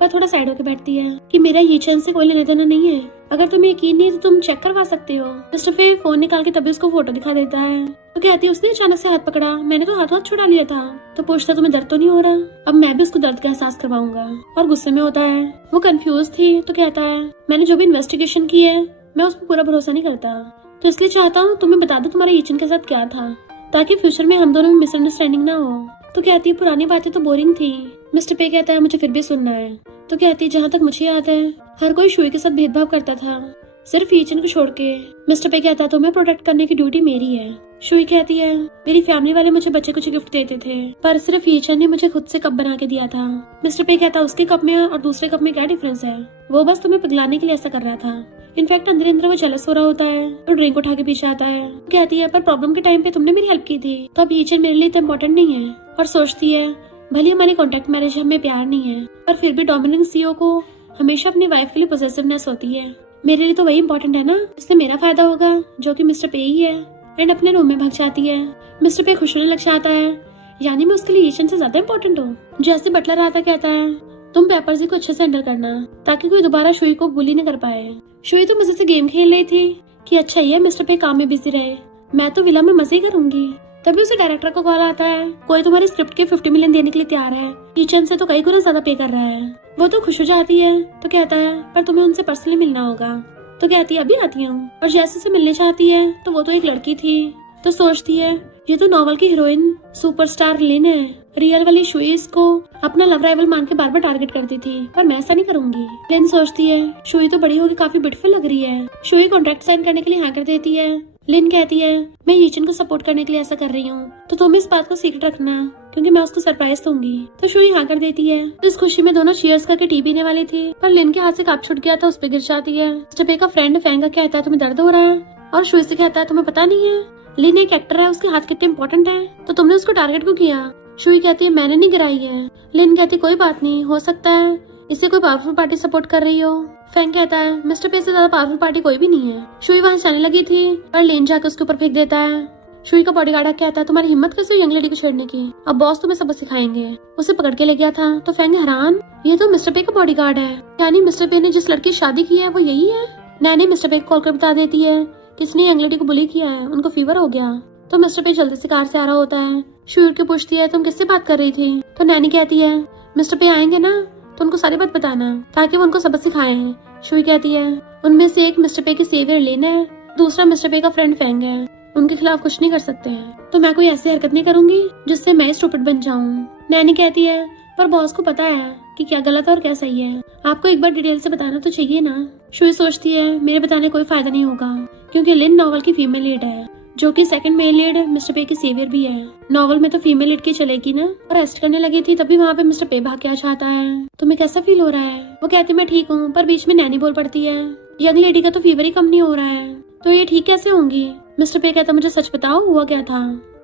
पर थोड़ा साइड होकर बैठती है कि मेरा ये चांस से कोई लेने देना नहीं है, अगर तुम्हें यकीन नहीं है तो तुम चेक करवा सकते हो। मिस्टर पे फोन निकाल के तभी उसको फोटो दिखा देता है। तो कहती है उसने अचानक से हाथ पकड़ा, मैंने तो हाथ छुड़ा लिया था। तो पूछता तुम्हें दर्द तो नहीं हो रहा? अब मैं भी उसको दर्द का एहसास करवाऊंगा। और गुस्से में होता है, वो कंफ्यूज थी तो कहता है मैंने जो भी इन्वेस्टिगेशन की है मैं उस पर पूरा भरोसा नहीं करता, तो इसलिए चाहता हूँ तुम्हें बता दो तुम्हारे ईचन के साथ क्या था, ताकि फ्यूचर में हम दोनों में मिसअंडरस्टैंडिंग ना हो। तो कहती है पुरानी बातें तो बोरिंग थी। मिस्टर पे कहता है मुझे फिर भी सुनना है। तो कहती है जहाँ तक मुझे याद है हर कोई शुई के साथ भेदभाव करता था, सिर्फ ईचन को छोड़ के। मिस्टर पे कहता है तुम्हें प्रोटेक्ट करने की ड्यूटी मेरी है। शुई कहती है मेरी फैमिली वाले मुझे बच्चे कुछ गिफ्ट देते थे, पर सिर्फ ईचन ने मुझे खुद से कप बना के दिया था। मिस्टर पे कहता है उसके कप में और दूसरे कप में क्या डिफरेंस है, वो बस तुम्हें पिघलाने के लिए ऐसा कर रहा था। इनफैक्ट अंदर अंदर वो जेलस हो रहा होता है तो ड्रिंक उठा के पीछे आता है। कहती है पर प्रॉब्लम के टाइम पे तुमने मेरी हेल्प की थी, तो अब ईचन मेरे लिए इतना इम्पोर्टेंट नहीं है। और सोचती है भले हमारी कॉन्ट्रैक्ट मैरिज हमें प्यार नहीं है, पर फिर भी डोमिनेंट सीईओ को हमेशा अपनी वाइफ के लिए पॉसेसिवनेस होती है। मेरे लिए तो वही इम्पोर्टेंट है ना, इससे मेरा फायदा होगा, जो कि मिस्टर पे ही है। एंड अपने रूम में भाग जाती है। मिस्टर पे खुश होने लग जाता है, यानी मैं उसके लिए ईचन से ज्यादा इम्पोर्टेंट हूँ। जैसे बटलर आता कहता है तुम पेपर जी को अच्छे से हैंडल करना, ताकि कोई दोबारा शुई को बुली न कर पाए। शुई तो मजे से गेम खेल रही थी कि अच्छा ही है मिस्टर पे काम में बिजी रहे, मैं तो विला में मजे ही करूंगी। तभी उसे डायरेक्टर को कॉल आता है, कोई तुम्हारी स्क्रिप्ट के 50 मिलियन देने के लिए तैयार है, ईचन से तो कई गुना ज्यादा पे कर रहा है। वो तो खुश हो जाती है तो कहता है पर तुम्हें उनसे पर्सनली मिलना होगा। तो कहती है अभी आती हूँ। और जैसे उसे मिलने चाहती है तो वो तो एक लड़की थी, तो सोचती है ये तो नॉवल की हीरोइन सुपरस्टार लिन है, रियल वाली शुई इसको अपना लव राइवल मान के बार बार टारगेट करती थी, पर मैं ऐसा नहीं करूंगी। लिन सोचती है शुई तो बड़ी होगी काफी ब्यूटीफुल लग रही है। शुई कॉन्ट्रैक्ट साइन करने के लिए हाँ कर देती है। लिन कहती है मैं ईचन को सपोर्ट करने के लिए ऐसा कर रही हूँ, तो तुम इस बात को सीक्रेट रखना क्योंकि मैं उसको सरप्राइज दूंगी। तो शुई हाँ कर देती है। तो इस खुशी में दोनों चीयर्स करके टी पीने वाली थी, पर लिन के हाथ से कप छूट गया था, उस पर गिर जाती है। स्टेपे का फ्रेंड फैंगा कहता है तुम्हें दर्द हो रहा है, और शुई से कहता है तुम्हें पता नहीं है लिन एक एक्टर है, उसके हाथ कितने इंपॉर्टेंट है, तो तुमने उसको टारगेट क्यों किया? शुई कहती है मैंने नहीं गिराई है। लिन कहती कोई बात नहीं, हो सकता है इसे कोई पावरफुल पार्टी सपोर्ट कर रही हो। फैंग कहता है मिस्टर पे से ज्यादा पावरफुल पार्टी कोई भी नहीं है। शुई वहाँ जाने लगी थी पर लिन जाके उसके ऊपर फेंक देता है। शुई का बॉडीगार्ड कहता है तुम्हारी हिम्मत कैसे हुई यंग लेडी को छेड़ने की, अब बॉस तुम्हें सबक सिखाएंगे। उसे पकड़ के ले गया था तो फैंग हैरान, ये तो मिस्टर पे का बॉडीगार्ड है, यानी मिस्टर पे ने जिस लड़की की शादी की है वो यही है। नैनी मिस्टर पे को कॉल कर बता देती है किसने यंग लेडी को बुली किया है, उनको फीवर हो गया। तो मिस्टर पे जल्दी से कार से आ रहा होता है। शुई के पूछती है तुम किससे बात कर रही थी? तो नैनी कहती है मिस्टर पे आएंगे ना तो उनको सारी बात बताना ताकि वो उनको सबक सिखाए हैं। शुई कहती है उनमें से एक मिस्टर पे की सेवियर लेना है, दूसरा मिस्टर पे का फ्रेंड फैंग है, उनके खिलाफ कुछ नहीं कर सकते हैं, तो मैं कोई ऐसी हरकत नहीं करूंगी जिससे मैं स्टूपिड बन जाऊं। नैनी कहती है पर बॉस को पता है कि क्या गलत है और क्या सही है, आपको एक बार डिटेल से बताना तो चाहिए ना। शुई सोचती है मेरे बताने कोई फायदा नहीं होगा क्योंकि लिन नॉवल की फीमेल लीड है, जो कि सेकंड मेल लीड मिस्टर पे की सेवियर भी है। नॉवल में तो फीमेल लीड की चलेगी ना। और रेस्ट करने लगी थी तभी वहाँ पे मिस्टर पे भाग के आ जाता है। तुम्हें कैसा फील हो रहा है? वो कहती मैं ठीक हूँ, पर बीच में नैनी बोल पड़ती है यंग लेडी का तो फीवर ही कम नहीं हो रहा है, तो ये ठीक कैसे होंगी? मिस्टर पे कहता मुझे सच बताओ हुआ क्या था?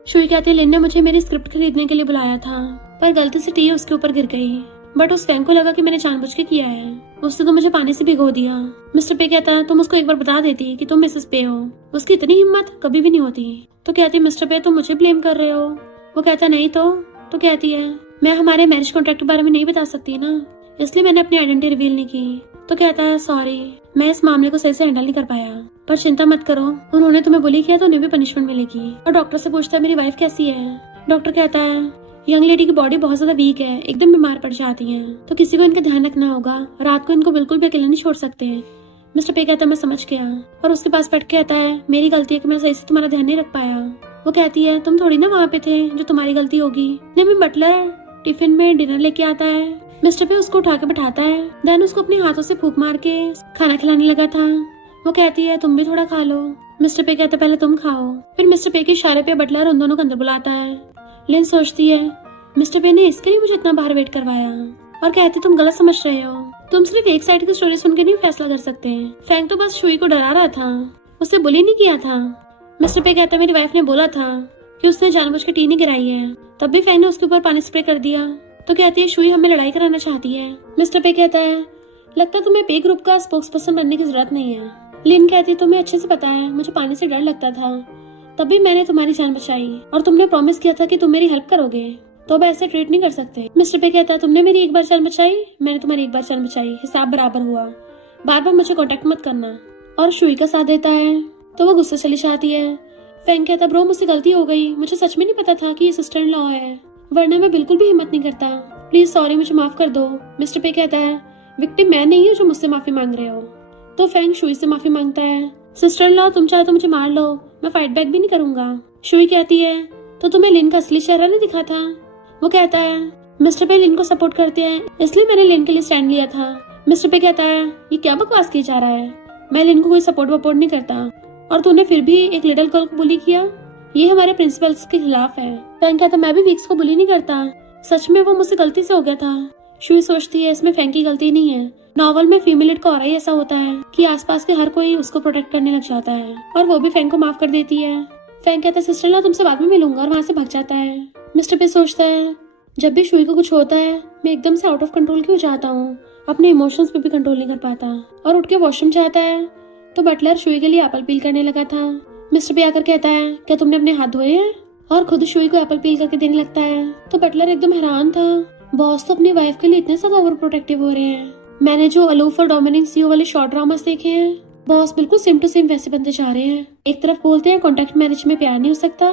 शुई कहती लिन ने मुझे मेरी स्क्रिप्ट खरीदने के लिए बुलाया था, पर गलती से टी उसके ऊपर गिर गई, बट उस फैंग को लगा कि मैंने जानबूझ के किया है, उसने तो मुझे पानी से भिगो दिया। मिस्टर पे कहता है तुम उसको एक बार बता देती कि तुम मिसेस पे हो, उसकी इतनी हिम्मत कभी भी नहीं होती। तो कहती मिस्टर पे तुम मुझे ब्लेम कर रहे हो? वो कहता नहीं तो कहती है मैं हमारे मैरिज कॉन्ट्रैक्ट के बारे में नहीं बता सकती ना, इसलिए मैंने अपनी आइडेंटिटी रिवील नहीं की। तो कहता है सॉरी मैं इस मामले को सही से हैंडल नहीं कर पाया, पर चिंता मत करो उन्होंने तुम्हें बुली किया तो उन्हें भी पनिशमेंट मिलेगी। और डॉक्टर से पूछता है मेरी वाइफ कैसी है? डॉक्टर कहता है यंग लेडी की बॉडी बहुत ज्यादा वीक है, एकदम बीमार पड़ जाती है, तो किसी को इनका ध्यान रखना होगा, रात को इनको बिल्कुल भी अकेले नहीं छोड़ सकते। मिस्टर पे कहता है मैं समझ गया, और उसके पास बैठ के कहता है मेरी गलती है कि मैं सही से तुम्हारा ध्यान नहीं रख पाया। वो कहती है तुम थोड़ी ना वहाँ पे थे जो तुम्हारी गलती होगी। नहीं बटलर टिफिन में डिनर लेके आता है, मिस्टर पे उसको उठा के बैठाता है, देन उसको अपने हाथों से फूंक मार के खाना खिलाने लगा था। वो कहती है तुम भी थोड़ा खा लो। मिस्टर पे कहता पहले तुम खाओ। फिर मिस्टर पे के इशारे पे बटलर उन दोनों को अंदर बुलाता है। लिन सोचती है मिस्टर पे ने इसके लिए मुझे इतना बाहर वेट करवाया, और कहती तुम गलत समझ रहे हो, तुम सिर्फ एक साइड की स्टोरी सुन के नहीं फैसला कर सकते। फैंग तो बस शुई को डरा रहा था, उसे बुली नहीं किया था। मिस्टर पे कहता मेरी वाइफ ने बोला था कि उसने जानबूझ के टी नहीं गिराई है, तब भी फैंग ने उसके ऊपर पानी स्प्रे कर दिया। तो कहती है शुई हमें लड़ाई कराना चाहती है। मिस्टर पे कहता है लगता तुम्हें पे ग्रुप का स्पोक्स पर्सन बनने की जरूरत नहीं है, लिन कहती तुम्हें अच्छे से पता है मुझे पानी से डर लगता था, तभी मैंने तुम्हारी जान बचाई और तुमने प्रॉमिस किया था कि तुम मेरी हेल्प करोगे, तो अब ऐसे ट्रीट नहीं कर सकते। मिस्टर पे कहता है तुमने मेरी एक बार जान बचाई, मैंने तुम्हारी एक बार जान बचाई, हिसाब बराबर हुआ, बार बार मुझे कॉन्टेक्ट मत करना। और शुई का साथ देता है तो वो गुस्से चली जाती है। फैंग कहता ब्रो मुझसे गलती हो गई, मुझे सच में नहीं पता था कि ये सिस्टर इन लॉ है, वरना मैं बिल्कुल भी हिम्मत नहीं करता, प्लीज सॉरी मुझे माफ कर दो। मिस्टर पे कहता है विक्टिम मैं नहीं हूँ जो मुझसे माफी मांग रहे हो। तो फैंग शुई से माफी मांगता है, सिस्टर इन लॉ तुम चाहे तो मुझे मार लो, मैं फाइट बैक भी नहीं करूंगा। शुई कहती है तो तुम्हें लिन का असली चेहरा नहीं दिखा था। वो कहता है मिस्टर पे लिन को सपोर्ट करते हैं इसलिए मैंने लिन के लिए स्टैंड लिया था। मिस्टर पे कहता है ये क्या बकवास किया जा रहा है, मैं लिन को कोई सपोर्ट वपोर्ट नहीं करता, और तूने फिर भी एक लिटिल गर्ल को बुली किया, ये हमारे प्रिंसिपल्स के खिलाफ है। फैंग कहता मैं भी वीक्स को बुली नहीं करता, सच में वो मुझसे गलती से हो गया था। शुई सोचती है इसमें फैंग की गलती नहीं है, नॉवल में फीमेल लीड का ऑरा ही ऐसा होता है कि आसपास के हर कोई उसको प्रोटेक्ट करने लग जाता है, और वो भी फैंग को माफ कर देती है। फैंग कहता है सिस्टर ला तुमसे बाद में मिलूंगा, और वहाँ से भाग जाता है। मिस्टर पे सोचता है जब भी शुई को कुछ होता है मैं एकदम से आउट ऑफ कंट्रोल क्यों जाता हूँ, अपने इमोशंस पे भी कंट्रोल नहीं कर पाता, और उठ के वॉशरूम जाता है तो बटलर शुई के लिए एप्पल पील करने लगा था। मिस्टर पे आकर कहता है क्या तुमने अपने हाथ धोए हैं, और खुद शुई को एप्पल पील करके देने लगता है। तो बटलर एकदम हैरान था, बॉस तो अपनी वाइफ के लिए इतने ज्यादा ओवर प्रोटेक्टिव हो रहे हैं, मैंने जो अलूफ और डोमिनिक सीओ वाले शॉर्ट ड्रामास देखे हैं बॉस बिल्कुल सेम टू सेम वैसे बनते जा रहे हैं। एक तरफ बोलते हैं कॉन्ट्रैक्ट मैरिज में प्यार नहीं हो सकता,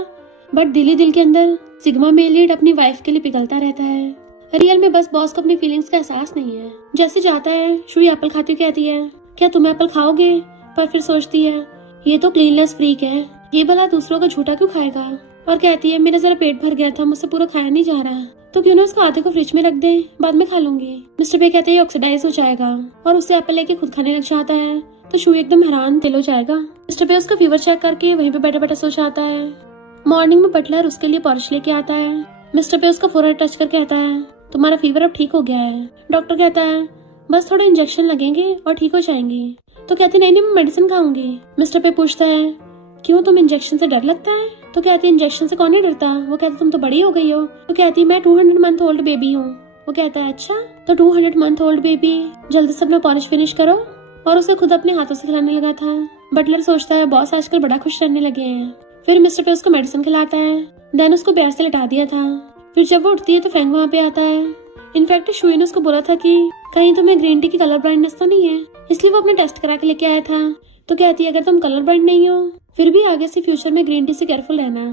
बट दिल ही दिल के अंदर सिग्मा मेल लीड अपनी वाइफ के लिए पिघलता रहता है। रियल में बस बॉस को अपनी फीलिंग्स का एहसास नहीं है। जैसे जाता है शुई एप्पल खाती हुई कहती है क्या तुम एप्पल खाओगे, पर फिर सोचती है ये तो क्लीनलेस फ्रीक है, ये भला दूसरों का झूठा क्यों खाएगा, और कहती है मेरा जरा पेट भर गया था, मुझसे पूरा खाया नहीं जा रहा, तो क्यों ना उसको आधे को फ्रिज में रख दे, बाद में खा लूंगी। मिस्टर पे कहते हैं ऑक्सीडाइज हो जाएगा, और उससे एप्पल लेके खुद खाने लग जाता है। तो शुई एकदम हैरान दिल हो जाएगा। मिस्टर पे उसका फीवर चेक करके वहीं पे बैठा बैठा सो जाता है। मॉर्निंग में बटलर उसके लिए पॉरिश लेके आता है। मिस्टर पे उसका फोरहेड टच कर कहता है तुम्हारा फीवर अब ठीक हो गया है। डॉक्टर कहता है बस थोड़े इंजेक्शन लगेंगे और ठीक हो जाएंगी। तो कहती नहीं मैं मेडिसिन खाऊंगी। मिस्टर पे पूछता है क्यों तुम इंजेक्शन से डर लगता है। तो कहती इंजेक्शन से कौन नहीं डरता। वो कहती तुम तो बड़ी हो गई हो। तो कहती मैं 200 मंथ ओल्ड बेबी हूँ। वो कहता है अच्छा, तो 200 मंथ ओल्ड बेबी जल्दी से अपना पॉलिश फिनिश करो, और उसे खुद अपने हाथों से खिलाने लगा था। बटलर सोचता है बॉस आजकल बड़ा खुश रहने लगे हैं। फिर मिस्टर पे उसको मेडिसिन खिलाता है, देन उसको बेड से लिटा दिया था। फिर जब वो उठती है तो फ्रैंक वहाँ पे आता है। इनफैक्ट शुई ने उसको बोला था कि कहीं तुम्हें ग्रीन टी की कलर ब्लाइंडनेस तो नहीं है, इसलिए वो अपना टेस्ट करा के लेके आया था। तो कहती है अगर तुम कलर ब्लाइंड नहीं हो फिर भी आगे से फ्यूचर में ग्रीन टी से केयरफुल रहना।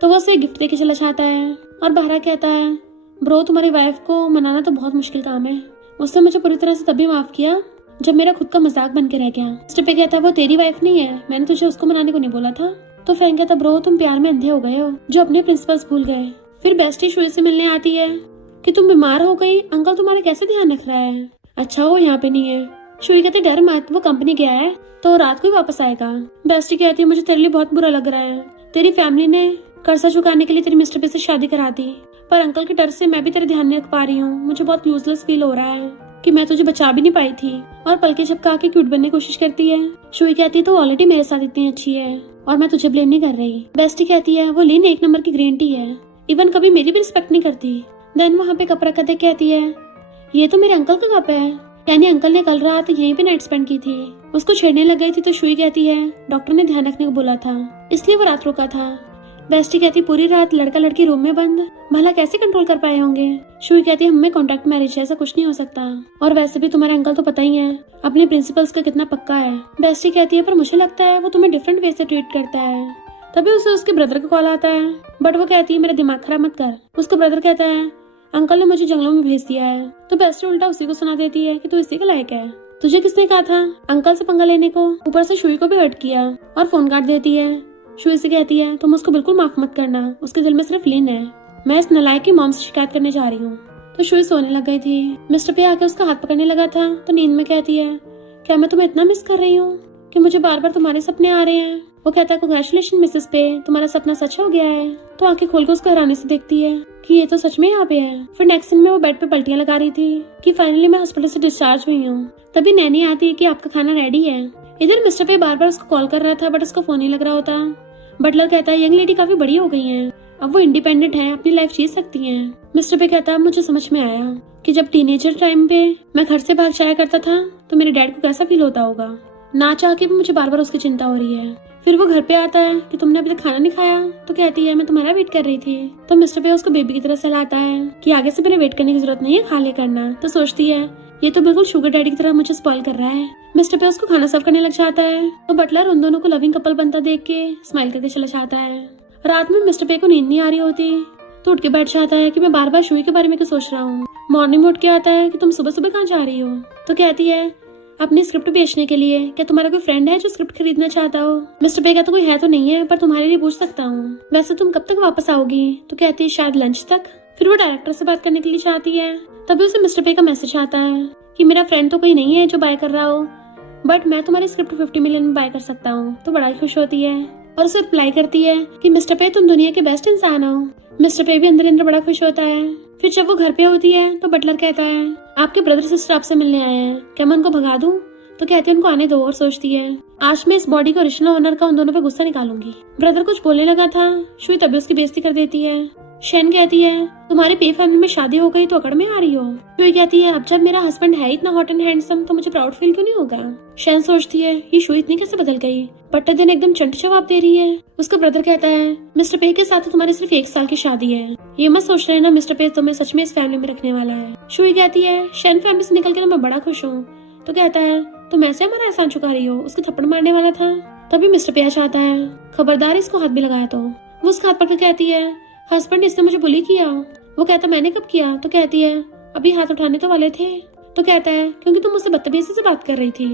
तो वो उसे गिफ्ट देके चला जाता है और बाहर कहता है ब्रो तुम्हारी वाइफ को मनाना तो बहुत मुश्किल काम है, उसने मुझे पूरी तरह से तभी माफ किया जब मेरा खुद का मजाक बन के रह गया। मिस्टर पे कहता है वो तेरी वाइफ नहीं है, मैंने तुझे उसको मनाने को नहीं बोला था। तो फ्रैंक कहता ब्रो तुम प्यार में अंधे हो गए हो जो अपने प्रिंसिपल्स भूल गए। फिर बेस्टी शुई से मिलने आती है कि तुम बीमार हो गई, अंकल तुम्हारा कैसे ध्यान रख रहा है। अच्छा वो यहाँ पे नहीं है। शुई कहती डर मत, वो कंपनी गया है तो रात को ही वापस आएगा। बेस्टी कहती है मुझे तेरे लिए बहुत बुरा लग रहा है, तेरी फैमिली ने कर्जा चुकाने के लिए तेरी मिस्टर पे से शादी करा दी, पर अंकल के डर से मैं भी तेरे ध्यान नहीं रख पा रही हूँ। मुझे बहुत यूजलेस फील हो रहा है कि मैं तुझे बचा भी नहीं पाई थी। और पलके झपका के क्यूट बनने की कोशिश करती है। शुई कहती है तो ऑलरेडी मेरे साथ इतनी अच्छी है और मैं तुझे ब्लेम नहीं कर रही। बेस्टी कहती है वो लीन 1 नंबर की ग्रीन टी है, इवन कभी मेरी भी रिस्पेक्ट नहीं करती। देन वहाँ पे कप रखा देख कहती है ये तो मेरे अंकल का कप है, यानी अंकल ने कल रात यहीं पे नाइट स्पेंड की थी। उसको छेड़ने लग गई थी तो शुई कहती है डॉक्टर ने ध्यान रखने को बोला था इसलिए वो रात रुका था। बेस्टी कहती पूरी रात लड़का लड़की रूम में बंद, भला कैसे कंट्रोल कर पाए होंगे। शुई कहती है हमें कॉन्ट्रैक्ट मैरिज है, ऐसा कुछ नहीं हो सकता, और वैसे भी तुम्हारे अंकल तो पता ही है अपने प्रिंसिपल्स का कितना पक्का है। बेस्टी कहती है पर मुझे लगता है वो तुम्हें डिफरेंट वे से ट्रीट करता है। तभी उसे उसके ब्रदर का कॉल आता है, बट वो कहती है मेरा दिमाग खराब मत कर। उसका ब्रदर कहता है अंकल ने मुझे जंगलों में भेज दिया है। तो बेस्टी उल्टा उसी को सुना देती है कि तू इसी के लायक है, तुझे किसने कहा था अंकल से पंगा लेने को। ऊपर से शुई को भी हर्ट किया और फोन काट देती है। शुई से कहती है तुम उसको बिल्कुल माफ मत करना, उसके दिल में सिर्फ लीन है, मैं इस नलायक की मॉम से शिकायत करने जा रही हूँ। तो शुई सोने लग गई थी। मिस्टर पे आके उसका हाथ पकड़ने लगा था तो नींद में कहती है क्या मैं तुम्हें इतना मिस कर रही हूँ कि मुझे बार बार तुम्हारे सपने आ रहे हैं। वो कहता है कांग्रेचुलेशन मिसेस पे, तुम्हारा सपना सच हो गया है। तो आंखें खोल के उसको हैरानी से देखती है कि ये तो सच में यहाँ पे है। फिर नेक्स्ट सीन में वो बेड पे पलटियां लगा रही थी कि फाइनली मैं हॉस्पिटल से डिस्चार्ज हुई हूँ। तभी नैनी आती है कि आपका खाना रेडी है। इधर मिस्टर पे बार बार उसको कॉल कर रहा था बट उसका फोन नहीं लग रहा होता। बटलर कहता है यंग लेडी काफी बड़ी हो गई है, अब वो इंडिपेंडेंट है, अपनी लाइफ जी सकती है। मिस्टर पे कहता है मुझे समझ में आया कि जब टीनेजर टाइम पे मैं घर से भाग जाया करता था तो मेरे डैड को कैसा फील होता होगा। ना चाह के भी मुझे बार बार उसकी चिंता हो रही है। फिर वो घर पे आता है कि तुमने अभी तक खाना नहीं खाया, तो कहती है मैं तुम्हारा वेट कर रही थी। तो मिस्टर पे उसको बेबी की तरह सहलाता है कि आगे से मेरे वेट करने की जरूरत नहीं है, खा ले करना। तो सोचती है ये तो बिल्कुल शुगर डैडी की तरह मुझे स्पॉइल कर रहा है। मिस्टर पे उसको खाना सर्व करने लग जाता है। तो बटलर उन दोनों को लविंग कपल बनता देख के स्माइल करके चला जाता है। रात में मिस्टर पे को नींद नहीं आ रही होती, तो उठ के बैठ जाता है कि मैं बार बार शुई के बारे में क्यों सोच रहा हूँ। मॉर्निंग में उठ के आता है कि तुम सुबह सुबह कहाँ जा रही हो। तो कहती है अपनी स्क्रिप्ट बेचने के लिए। क्या तुम्हारा कोई फ्रेंड है जो स्क्रिप्ट खरीदना चाहता हो। मिस्टर पे कहता कोई है तो नहीं है, पर तुम्हारे लिए पूछ सकता हूँ। वैसे तुम कब तक वापस आओगी। तो कहती है शायद लंच तक। फिर वो डायरेक्टर से बात करने के लिए चाहती है। तभी उसे मिस्टर पे का मैसेज आता है कि मेरा फ्रेंड तो कोई नहीं है जो बाय कर रहा हो, बट मैं तुम्हारी स्क्रिप्ट 50 मिलियन में बाय कर सकता हूँ। तो बड़ा खुश होती है और उसे रिप्लाई करती है कि मिस्टर पे तुम दुनिया के बेस्ट इंसान हो। मिस्टर पे भी अंदर अंदर बड़ा खुश होता है। फिर जब वो घर पे होती है तो बटलर कहता है आपके ब्रदर सिस्टर आपसे मिलने आए हैं, क्या मैं उनको भगा दूं। तो कहती है उनको आने दो। और सोचती है आज मैं इस बॉडी के ओरिजिनल ओनर का उन दोनों पे गुस्सा निकालूंगी। ब्रदर कुछ बोलने लगा था, शुई तभी उसकी बेइज्जती कर देती है। शेन कहती है तुम्हारे पे फैमिली में शादी हो गई तो अकड़ में आ रही हो। शुई कहती है अब जब मेरा हस्बैंड है इतना हॉट एंड हैंडसम तो मुझे प्राउड फील क्यों नहीं होगा। शेन सोचती है ये शुई इतनी कैसे बदल गई। बट दिन एकदम चंट जवाब दे रही है। उसका ब्रदर कहता है मिस्टर पे के साथ तुम्हारी सिर्फ 1 साल की शादी है, ये मत सोच रहे ना मिस्टर पे तुम्हें सच में इस फैमिली में रखने वाला है। शुई कहती है शेन फैमिली से निकल के मैं बड़ा खुश हूँ। तो कहता है तुम ऐसे हमारा एहसान चुका रही हो, उसके थप्पड़ मारने वाला था। तभी मिस्टर पे आता है खबरदार इसको हाथ भी लगाया तो। वो उसका हाथ पकड़ के कहती है हस्बैंड इसने मुझे बुली किया। वो कहता मैंने कब किया। तो कहती है अभी हाथ उठाने तो वाले थे। तो कहता है क्योंकि तुम मुझसे बदतमीजी से बात कर रही थी,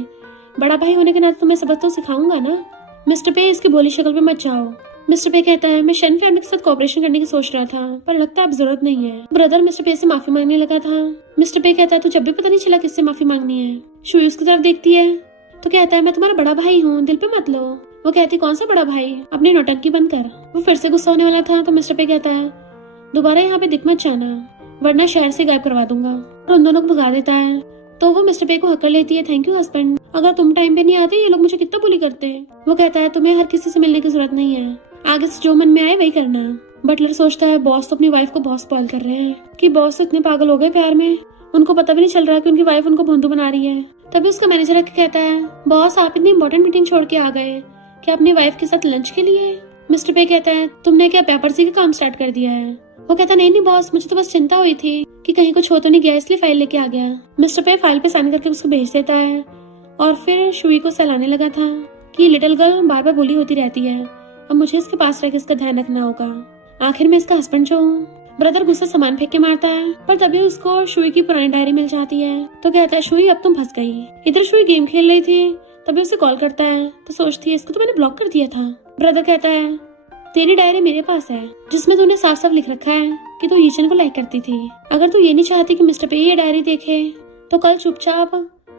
बड़ा भाई होने के नाते तुम्हें सबक तो सिखाऊंगा ना। मिस्टर पे इसकी बोली शक्ल पे मत जाओ। मिस्टर पे कहता है मैं शेन फैमिली के साथ कोऑपरेशन करने की सोच रहा था, पर लगता है अब जरूरत नहीं है। ब्रदर मिस्टर पे से माफी मांगने लगा था। मिस्टर पे कहता है तू जब भी पता नहीं चला किससे माफी मांगनी है। शुई उसकी तरफ देखती है तो कहता है मैं तुम्हारा बड़ा भाई हूँ, दिल पे मत लो। वो कहती कौन सा बड़ा भाई, अपनी नौटंकी बंद कर। वो फिर से गुस्सा होने वाला था तो मिस्टर पे कहता है दोबारा यहाँ पे दिख मत जाना, वरना शहर से गायब करवा दूंगा। और उन दोनों को भगा देता है। तो वो मिस्टर पे को हक कर लेती है थैंक यू हस्बैंड, अगर तुम टाइम पे नहीं आते ये लोग मुझे कितना बुली करते। वो कहता है तुम्हें हर किसी से मिलने की जरूरत नहीं है, आगे से जो मन में आए वही करना। बटलर सोचता है बॉस तो अपनी वाइफ को बहुत स्पॉइल कर रहे हैं कि बॉस तो इतने पागल हो गए प्यार में, उनको पता भी नहीं चल रहा कि उनकी वाइफ उनको भोंदू बना रही है। तभी उसका मैनेजर आके कहता है बॉस आप इतनी इंपॉर्टेंट मीटिंग छोड़ के आ गए क्या अपनी वाइफ के साथ लंच के लिए। मिस्टर पे कहता है तुमने क्या पेपर्सी का काम स्टार्ट कर दिया है। वो कहता नहीं बॉस मुझे तो बस चिंता हुई थी कि कहीं कुछ हो तो नहीं गया, इसलिए फाइल लेके आ गया। मिस्टर पे फाइल पे साइन करके उसको भेज देता है और फिर शुई को सहलाने लगा था कि लिटिल गर्ल बार बार बुली होती रहती है, अब मुझे इसके पास रहकर इसका ध्यान रखना होगा। आखिर में इसका हस्बैंड जो हूँ। ब्रदर गुस्सा सामान फेंक के मारता है, पर तभी उसको शुई की पुरानी डायरी मिल जाती है। तो कहता है शुई अब तुम फंस गई। इधर शुई गेम खेल रही थी, तभी उसे कॉल करता है तो सोचती है इसको तो मैंने ब्लॉक कर दिया था। ब्रदर कहता है तेरी डायरी मेरे पास है जिसमें तूने साफ साफ लिख रखा है कि तू यीचन को लाइक करती थी। अगर तू ये नहीं चाहती कि मिस्टर पे ये डायरी देखे तो कल चुपचाप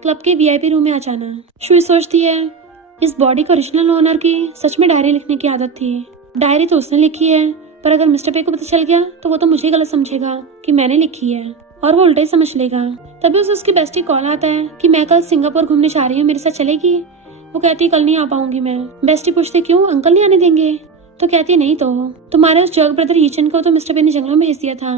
क्लब के वीआईपी रूम में आ जाना। शुई सोचती है इस बॉडी का ओरिजिनल ओनर की सच में डायरी लिखने की आदत थी। डायरी तो उसने लिखी है, पर अगर मिस्टर पे को पता चल गया तो वो तो मुझे गलत समझेगा कि मैंने लिखी है और वो उल्टे ही समझ लेगा। तभी उसे उसकी बेस्टी कॉल आता है कि मैं कल सिंगापुर घूमने जा रही हूँ, मेरे साथ चलेगी। वो कहती कल नहीं आ पाऊंगी मैं। बेस्टी पूछती क्यों, अंकल नहीं आने देंगे। तो कहती नहीं तो तुम्हारे उस जर्ग ब्रदर यीचन को तो मिस्टर पे ने जंगलों में भेज दिया था,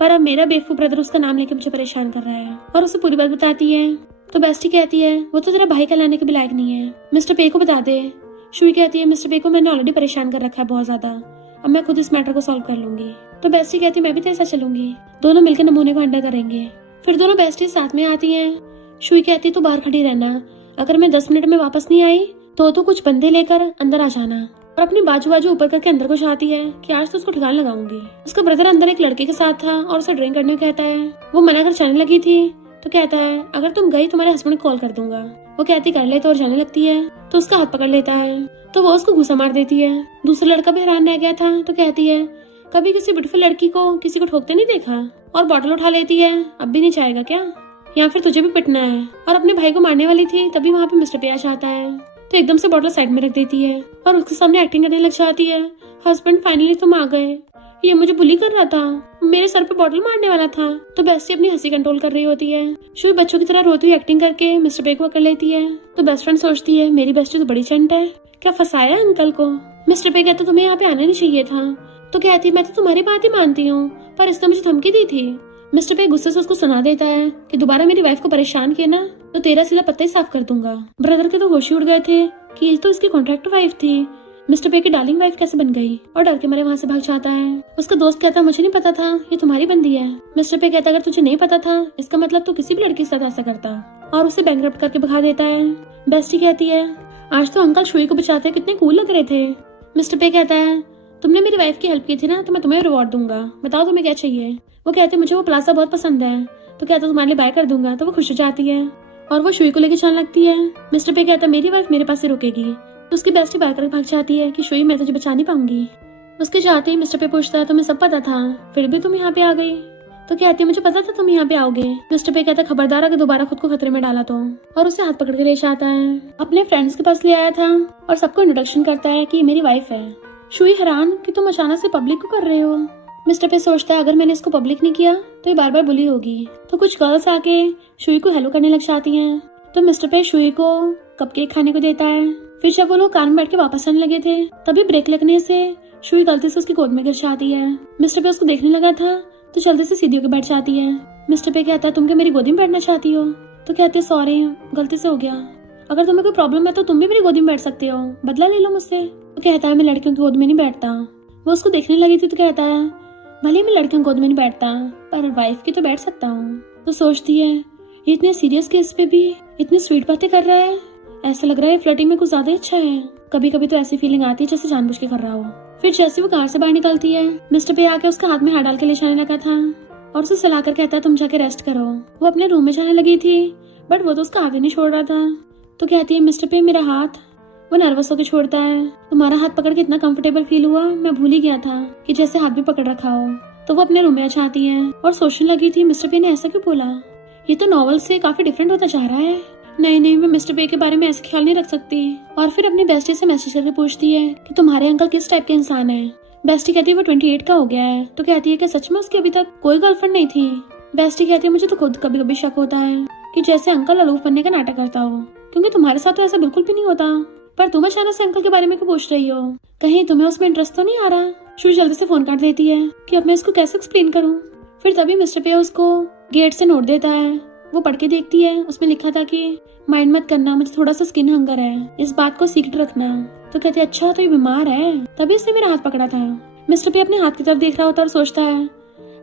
पर अब मेरा बेवकूफ ब्रदर उसका नाम लेके मुझे परेशान कर रहा है। और उसे पूरी बात बताती है तो बेस्टी कहती है वो तो तेरा भाई कहलाने के भी लायक नहीं है, मिस्टर पे को बता दे। शुई कहती है मिस्टर पे को मैंने ऑलरेडी परेशान कर रखा है बहुत ज्यादा, अब मैं खुद इस मैटर को सॉल्व कर लूंगी। तो बेस्टी कहती है मैं भी तेरे साथ चलूंगी, दोनों मिलकर नमूने को अंडा करेंगे। फिर दोनों बेस्टी साथ में आती हैं। शुई कहती है तू बाहर खड़ी रहना, अगर मैं 10 मिनट में वापस नहीं आई तो तू कुछ बंदे लेकर अंदर आ जाना। और अपनी बाजू ऊपर करके अंदर को चाहती है कि आज तो उसको ठिकान लगाऊंगी। उसका ब्रदर अंदर एक लड़के के साथ था और उसे ड्रिंक करने को कहता है। वो मना कर जाने लगी थी तो कहता है अगर तुम गई तुम्हारे हस्बैंड को कॉल कर दूंगा। वो कहती कर ले तो और जाने लगती है तो उसका हाथ पकड़ लेता है तो वो उसको घुसा मार देती है। दूसरा लड़का भी हैरान रह गया था तो कहती है कभी किसी ब्यूटीफुल लड़की को किसी को ठोकते नहीं देखा। और बॉटल उठा लेती है अब भी नहीं चाहेगा क्या, या फिर तुझे भी पिटना है। और अपने भाई को मारने वाली थी तभी वहाँ पे मिस्टर पे आ जाता है तो एकदम से बॉटल साइड में रख देती है और उसके सामने एक्टिंग करने लग जाती है। हस्बैंड फाइनली तुम आ गए, ये मुझे बुली कर रहा था, मेरे सर पे बॉटल मारने वाला था। तो बेस्टी अपनी हंसी कंट्रोल कर रही होती है। शुई बच्चों की तरह रोती हुई एक्टिंग करके मिस्टर पे को कर लेती है। तो बेस्ट फ्रेंड सोचती है मेरी बेस्टी तो बड़ी चंट है, क्या फंसाया अंकल को। मिस्टर पे कहते तुम्हें यहाँ पे आना नहीं चाहिए था। तो कहती मैं तो तुम्हारी बात ही मानती हूँ, पर इसने मुझे धमकी दी थी। मिस्टर पे गुस्से से उसको सुना देता है कि दोबारा मेरी वाइफ को परेशान किया ना तो तेरा सीधा पत्ता ही साफ कर दूंगा। ब्रदर के तो होश ही उड़ गए थे कि ये तो इसकी कॉन्ट्रैक्ट वाइफ थी, मिस्टर पे की डार्लिंग वाइफ कैसे बन गई, और डर के मारे वहाँ से भाग जाता है। उसका दोस्त कहता मुझे नहीं पता था ये तुम्हारी बंदी है। मिस्टर पे कहता अगर तुझे नहीं पता था इसका मतलब तू किसी भी लड़की के साथ ऐसा करता, और उसे बैंकरप्ट करके भगा देता है। बेस्टी कहती है आज तो अंकल शुई को बचाते कितने कूल लग रहे थे। मिस्टर पे कहता है तुमने मेरी वाइफ की हेल्प की थी ना, तो मैं तुम्हें रिवॉर्ड दूंगा, बताओ तुम्हें क्या चाहिए। वो कहते मुझे वो प्लाजा बहुत पसंद है, तो कहता तुम्हारे लिए बाय कर दूंगा। तो वो खुश हो जाती है और वो शुई को लेकर चलने लगती है। मिस्टर पे कहता मेरी वाइफ मेरे पास से रुकेगी, तो उसकी बेस्टी बाय करके भाग जाती है कि शुई मैं तुझे बचा नहीं पाऊंगी। उसके जाते ही मिस्टर पे पूछता है तुम्हें सब पता था फिर भी तुम यहाँ पे आ गई। तो कहती है मुझे पता था तुम यहाँ पे आओगे। मिस्टर पे कहता खबरदार अगर दोबारा खुद को खतरे में डाला तो, और उसे हाथ पकड़ के ले जाता है। अपने फ्रेंड्स के पास ले आया था और सबको इंट्रोडक्शन करता है कि ये मेरी वाइफ है। शुई हैरान कि तुम अचानक से पब्लिक को कर रहे हो। मिस्टर पे सोचता है अगर मैंने इसको पब्लिक नहीं किया तो ये बार बार बुली होगी। तो कुछ गर्ल्स आके शुई को हेलो करने लग जाती हैं। तो मिस्टर पे शुई को कपकेक खाने को देता है। फिर जब वो लोग कार में बैठ के वापस आने लगे थे तभी ब्रेक लगने से शुई गलती से उसकी गोद में गिर जाती है। मिस्टर पे उसको देखने लगा था तो जल्दी से सीधी होकर बैठ जाती है। मिस्टर पे कहता है तुम क्या मेरी गोदी में बैठना चाहती हो। तो कहते हैं सॉरी गलती से हो गया, अगर तुम्हें कोई प्रॉब्लम है तो तुम भी मेरी गोदी में बैठ सकते हो, बदला ले लो मुझसे। तो कहता है मैं लड़कियों की गोद में नहीं बैठता। वो उसको देखने लगी थी तो कहता है भले मैं लड़कियों की गोद में नहीं बैठता पर वाइफ की तो बैठ सकता हूँ। तो सोचती है ये इतने सीरियस केस पे भी इतनी स्वीट बातें कर रहा है, ऐसा लग रहा है फ्लर्टिंग में कुछ ज्यादा अच्छा है। कभी कभी तो ऐसी फीलिंग आती है जैसे जानबूझ के कर रहा हो। फिर जैसे वो कार से बाहर निकलती है मिस्टर पे आके उसका हाथ में हाथ डाल के ले जाने लगा था और उसे सलाकर कहता है तुम जाके रेस्ट करो। वो अपने रूम में जाने लगी थी बट वो तो उसका हाथ ही नहीं छोड़ रहा था। तो कहती है मिस्टर पे मेरा हाथ। वो नर्वस होकर छोड़ता है। तुम्हारा हाथ पकड़ के इतना कंफर्टेबल फील हुआ मैं भूल ही गया था कि जैसे हाथ भी पकड़ रखा हो। तो वो अपने रूम में आ जाती है और सोचने लगी थी मिस्टर पे ने ऐसा क्यों बोला, ये तो नॉवल से काफी डिफरेंट होता जा रहा है। नहीं मैं मिस्टर पे के बारे में ऐसे ख्याल नहीं रख सकती। और फिर अपनी बेस्टी से मैसेज करके पूछती है कि तुम्हारे अंकल किस टाइप के इंसान है। बेस्टी कहती है वो 28 का हो गया है। तो कहती है कि सच में उसकी अभी तक कोई गर्लफ्रेंड नहीं थी। बेस्टी कहती है मुझे तो खुद कभी कभी शक होता है कि जैसे अंकल अलूफ बनने का नाटक करता हो, क्योंकि तुम्हारे साथ तो ऐसा बिल्कुल भी नहीं होता। पर तुम अचानक से अंकल के बारे में क्यों पूछ रही हो, कहीं तुम्हें उसमें इंटरेस्ट तो नहीं आ रहा। शुरू जल्दी से फोन काट देती है कि अब मैं इसको कैसे एक्सप्लेन करूँ। फिर तभी मिस्टर पे उसको गेट से नोट देता है। वो पढ़ के देखती है, उसमें लिखा था कि माइंड मत करना मुझे थोड़ा सा स्किन हंगर है, इस बात को सीक्रेट रखना। तो कहते अच्छा तो ये बीमार है, तभी इसने मेरा हाथ पकड़ा था। मिस्टर पे अपने हाथ की तरफ देख रहा होता और सोचता है